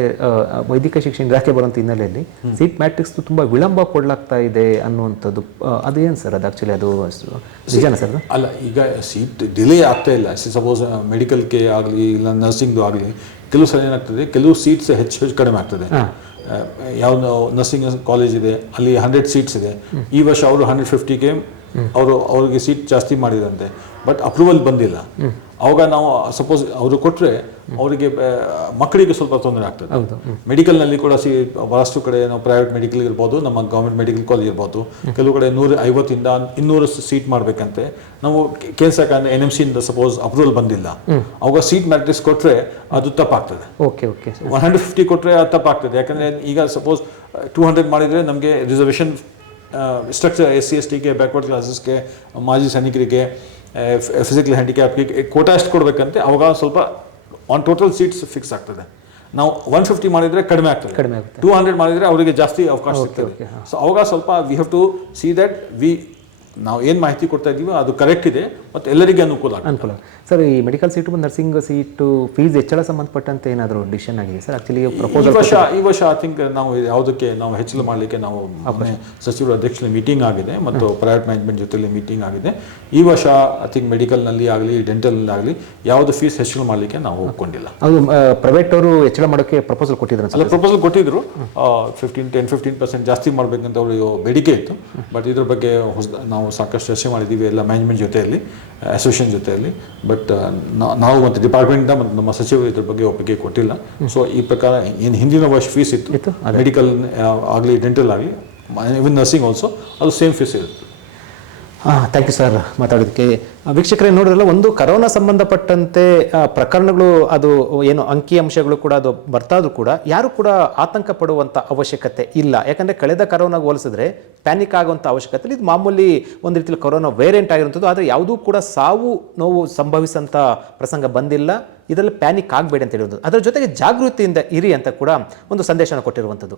ವೈದಿಕ ಶಿಕ್ಷಣ ಇಲಾಖೆ ಬರುವಂಥ ಹಿನ್ನೆಲೆಯಲ್ಲಿ ಸೀಟ್ ಮ್ಯಾಟ್ರಿಕ್ಸ್ ತುಂಬ ವಿಳಂಬ ಕೊಡ್ಲಾಗ್ತಾ ಇದೆ ಅನ್ನುವಂಥದ್ದು ಅದು ಅದೇನು ಸರ್ ಅದು ಆ್ಯಕ್ಚುಲಿ ಅದು ನಿಜಾನ ಸರ್ ಅಲ್ಲ ಈಗ ಸೀಟ್ ಡಿಲೇ ಆಗ್ತಾ ಇಲ್ಲ. ಸಪೋಸ್ ಮೆಡಿಕಲ್ಗೆ ಆಗಲಿ ಇಲ್ಲ ನರ್ಸಿಂಗ್ದು ಆಗಲಿ ಕೆಲವು ಸಲ ಏನಾಗ್ತದೆ ಕೆಲವು ಸೀಟ್ಸ್ ಹೆಚ್ಚು ಹೆಚ್ಚು ಕಡಿಮೆ ಆಗ್ತದೆ. ಯಾವ ನರ್ಸಿಂಗ್ ಕಾಲೇಜ್ ಇದೆ ಅಲ್ಲಿ ಹಂಡ್ರೆಡ್ ಸೀಟ್ಸ್ ಇದೆ. ಈ ವರ್ಷ ಅವರು ಹಂಡ್ರೆಡ್ ಫಿಫ್ಟಿಗೆ ಅವರು ಅವ್ರಿಗೆ ಸೀಟ್ ಜಾಸ್ತಿ ಮಾಡಿದಂತೆ. ಬಟ್ ಅಪ್ರೂವಲ್ ಬಂದಿಲ್ಲ. ಅವಾಗ ನಾವು ಸಪೋಸ್ ಅವರು ಕೊಟ್ಟರೆ ಅವರಿಗೆ ಮಕ್ಕಳಿಗೆ ಸ್ವಲ್ಪ ತೊಂದರೆ ಆಗ್ತದೆ. ಮೆಡಿಕಲ್ನಲ್ಲಿ ಕೂಡ ಸಿ ಬಹಳಷ್ಟು ಕಡೆ ನಾವು ಪ್ರೈವೇಟ್ ಮೆಡಿಕಲ್ ಇರ್ಬೋದು ನಮ್ಮ ಗೌರ್ಮೆಂಟ್ ಮೆಡಿಕಲ್ ಕಾಲೇಜ್ ಇರ್ಬೋದು. ಕೆಲವು ಕಡೆ ನೂರ ಐವತ್ತಿಂದ ಇನ್ನೂರು ಸೀಟ್ ಮಾಡಬೇಕಂತೆ. ನಾವು ಕೇಂದ್ರ ಸರ್ಕಾರ ಎನ್ ಎಂ ಸಿಯಿಂದ ಸಪೋಸ್ ಅಪ್ರೂವಲ್ ಬಂದಿಲ್ಲ. ಅವಾಗ ಸೀಟ್ ಮ್ಯಾಟ್ರಿಕ್ಸ್ ಕೊಟ್ಟರೆ ಅದು ತಪ್ಪಾಗ್ತದೆ. Okay okay. One hundred fifty ಕೊಟ್ಟರೆ ಅದು ತಪ್ಪಾಗ್ತದೆ. ಯಾಕಂದರೆ ಈಗ ಸಪೋಸ್ ಟೂ ಹಂಡ್ರೆಡ್ ಮಾಡಿದರೆ ನಮಗೆ reservation structure S C S ಟಿಗೆ ಬ್ಯಾಕ್ವರ್ಡ್ ಕ್ಲಾಸಸ್ಗೆ ಮಾಜಿ ಸೈನಿಕರಿಗೆ ಫಿಸಿಕಲ್ ಹ್ಯಾಂಡಿಕ್ಯಾಪ್ಗೆ ಕೋಟಾ ಎಷ್ಟು ಕೊಡಬೇಕಂತೆ ಅವಾಗ ಸ್ವಲ್ಪ ಆನ್ ಟೋಟಲ್ ಸೀಟ್ಸ್ ಫಿಕ್ಸ್ ಆಗ್ತದೆ. ನಾವು ಒನ್ ಫಿಫ್ಟಿ ಮಾಡಿದರೆ ಕಡಿಮೆ ಆಗ್ತದೆ. ಕಡಿಮೆ ಟೂ ಹಂಡ್ರೆಡ್ ಮಾಡಿದರೆ ಅವರಿಗೆ ಜಾಸ್ತಿ ಅವಕಾಶ ಸಿಗ್ತದೆ. ಸೊ ಅವಾಗ ಸ್ವಲ್ಪ we have to see that we ನಾವು ಏನು ಮಾಹಿತಿ ಕೊಡ್ತಾ ಇದ್ದೀವೋ ಅದು ಕರೆಕ್ಟ್ ಇದೆ ಮತ್ತು ಎಲ್ಲರಿಗೆ ಅನುಕೂಲ ಅನುಕೂಲ. ಸರ್ ಈ medical seat nursing seat fees ಹೆಚ್ಚಳ ಸಂಬಂಧಪಟ್ಟಂತೆ ಏನಾದರೂ ಡಿಸಿಷನ್ ಆಗಿದೆ? ಸರ್ ಆ್ಯಕ್ಚುಲಿ ಈ ಪ್ರಪೋಸಲ್ ವರ್ಷ ಈ ವರ್ಷ ಐ ಥಿಂಕ್ ನಾವು ಯಾವುದಕ್ಕೆ ನಾವು ಹೆಚ್ಚಳ ಮಾಡಲಿಕ್ಕೆ ನಾವು ಸಚಿವರ ಅಧ್ಯಕ್ಷರ ಮೀಟಿಂಗ್ ಆಗಿದೆ ಮತ್ತು ಪ್ರೈವೇಟ್ ಮ್ಯಾನೇಜ್ಮೆಂಟ್ ಜೊತೆಲಿ ಮೀಟಿಂಗ್ ಆಗಿದೆ. ಈ ವರ್ಷ ಐ ಥಿಂಕ್ ಮೆಡಿಕಲ್ನಲ್ಲಿ ಆಗಲಿ ಡೆಂಟಲ್ನಲ್ಲಿ ಆಗಲಿ ಯಾವುದು ಫೀಸ್ ಹೆಚ್ಚಳ ಮಾಡಲಿಕ್ಕೆ ನಾವು ಒಪ್ಕೊಂಡಿಲ್ಲ. ಅದು ಪ್ರೈವೇಟ್ ಅವರು ಹೆಚ್ಚಳ ಮಾಡೋಕ್ಕೆ ಪ್ರಪೋಸಲ್ ಕೊಟ್ಟಿದ್ರು ಅಲ್ಲ ಪ್ರಪೋಸಲ್ ಕೊಟ್ಟಿದ್ರು. ಫಿಫ್ಟೀನ್ ಟೆನ್ ಫಿಫ್ಟೀನ್ ಪರ್ಸೆಂಟ್ ಜಾಸ್ತಿ ಮಾಡಬೇಕಂತ ಅವರು ಬೇಡಿಕೆ ಇತ್ತು. ಬಟ್ ಇದ್ರ ಬಗ್ಗೆ ಹೊಸ ನಾವು ಸಾಕಷ್ಟು ಚರ್ಚೆ ಮಾಡಿದ್ದೀವಿ ಎಲ್ಲ ಮ್ಯಾನೇಜ್ಮೆಂಟ್ ಜೊತೆಯಲ್ಲಿ ಅಸೋಸಿಯೇಷನ್ ಜೊತೆಯಲ್ಲಿ ಬಟ್ ನಾವು ಮತ್ತು ಡಿಪಾರ್ಟ್ಮೆಂಟಿಂದ ಮತ್ತು ನಮ್ಮ ಸಚಿವರು ಇದ್ರ ಬಗ್ಗೆ ಒಪ್ಪಿಗೆ ಕೊಟ್ಟಿಲ್ಲ. ಸೊ ಈ ಪ್ರಕಾರ ಏನು ಹಿಂದಿನ ವರ್ಷ ಫೀಸ್ ಇತ್ತು, ಮೆಡಿಕಲ್ ಆಗಲಿ ಡೆಂಟಲ್ ಆಗಲಿ ಇವನ್ ನರ್ಸಿಂಗ್ ಆಲ್ಸೋ ಅದು ಸೇಮ್ ಫೀಸ್ ಇರುತ್ತೆ. ಹಾಂ ಥ್ಯಾಂಕ್ ಯು ಸರ್ ಮಾತಾಡೋದಕ್ಕೆ ವೀಕ್ಷಕರೇ, ನೋಡಿದ್ರಲ್ಲ, ಒಂದು ಕರೋನಾ ಸಂಬಂಧಪಟ್ಟಂತೆ ಪ್ರಕರಣಗಳು, ಅದು ಏನು ಅಂಕಿ ಅಂಶಗಳು ಕೂಡ ಅದು ಬರ್ತಾದ್ರೂ ಕೂಡ, ಯಾರು ಕೂಡ ಆತಂಕ ಪಡುವಂಥ ಅವಶ್ಯಕತೆ ಇಲ್ಲ. ಯಾಕಂದರೆ, ಕಳೆದ ಕರೋನಾಗೆ ಹೋಲಿಸಿದ್ರೆ ಪ್ಯಾನಿಕ್ ಆಗುವಂಥ ಅವಶ್ಯಕತೆ. ಇದು ಮಾಮೂಲಿ ಒಂದು ರೀತಿಯಲ್ಲಿ ಕರೋನಾ ವೇರಿಯಂಟ್ ಆಗಿರುವಂಥದ್ದು. ಆದರೆ, ಯಾವುದೂ ಕೂಡ ಸಾವು ನೋವು ಸಂಭವಿಸಂಥ ಪ್ರಸಂಗ ಬಂದಿಲ್ಲ. ಇದರಲ್ಲಿ ಪ್ಯಾನಿಕ್ ಆಗಬೇಡಿ ಅಂತ ಹೇಳಿರೋದು. ಅದರ ಜೊತೆಗೆ ಜಾಗೃತಿಯಿಂದ ಇರಿ ಅಂತ ಕೂಡ ಒಂದು ಸಂದೇಶನ ಕೊಟ್ಟಿರುವಂಥದ್ದು.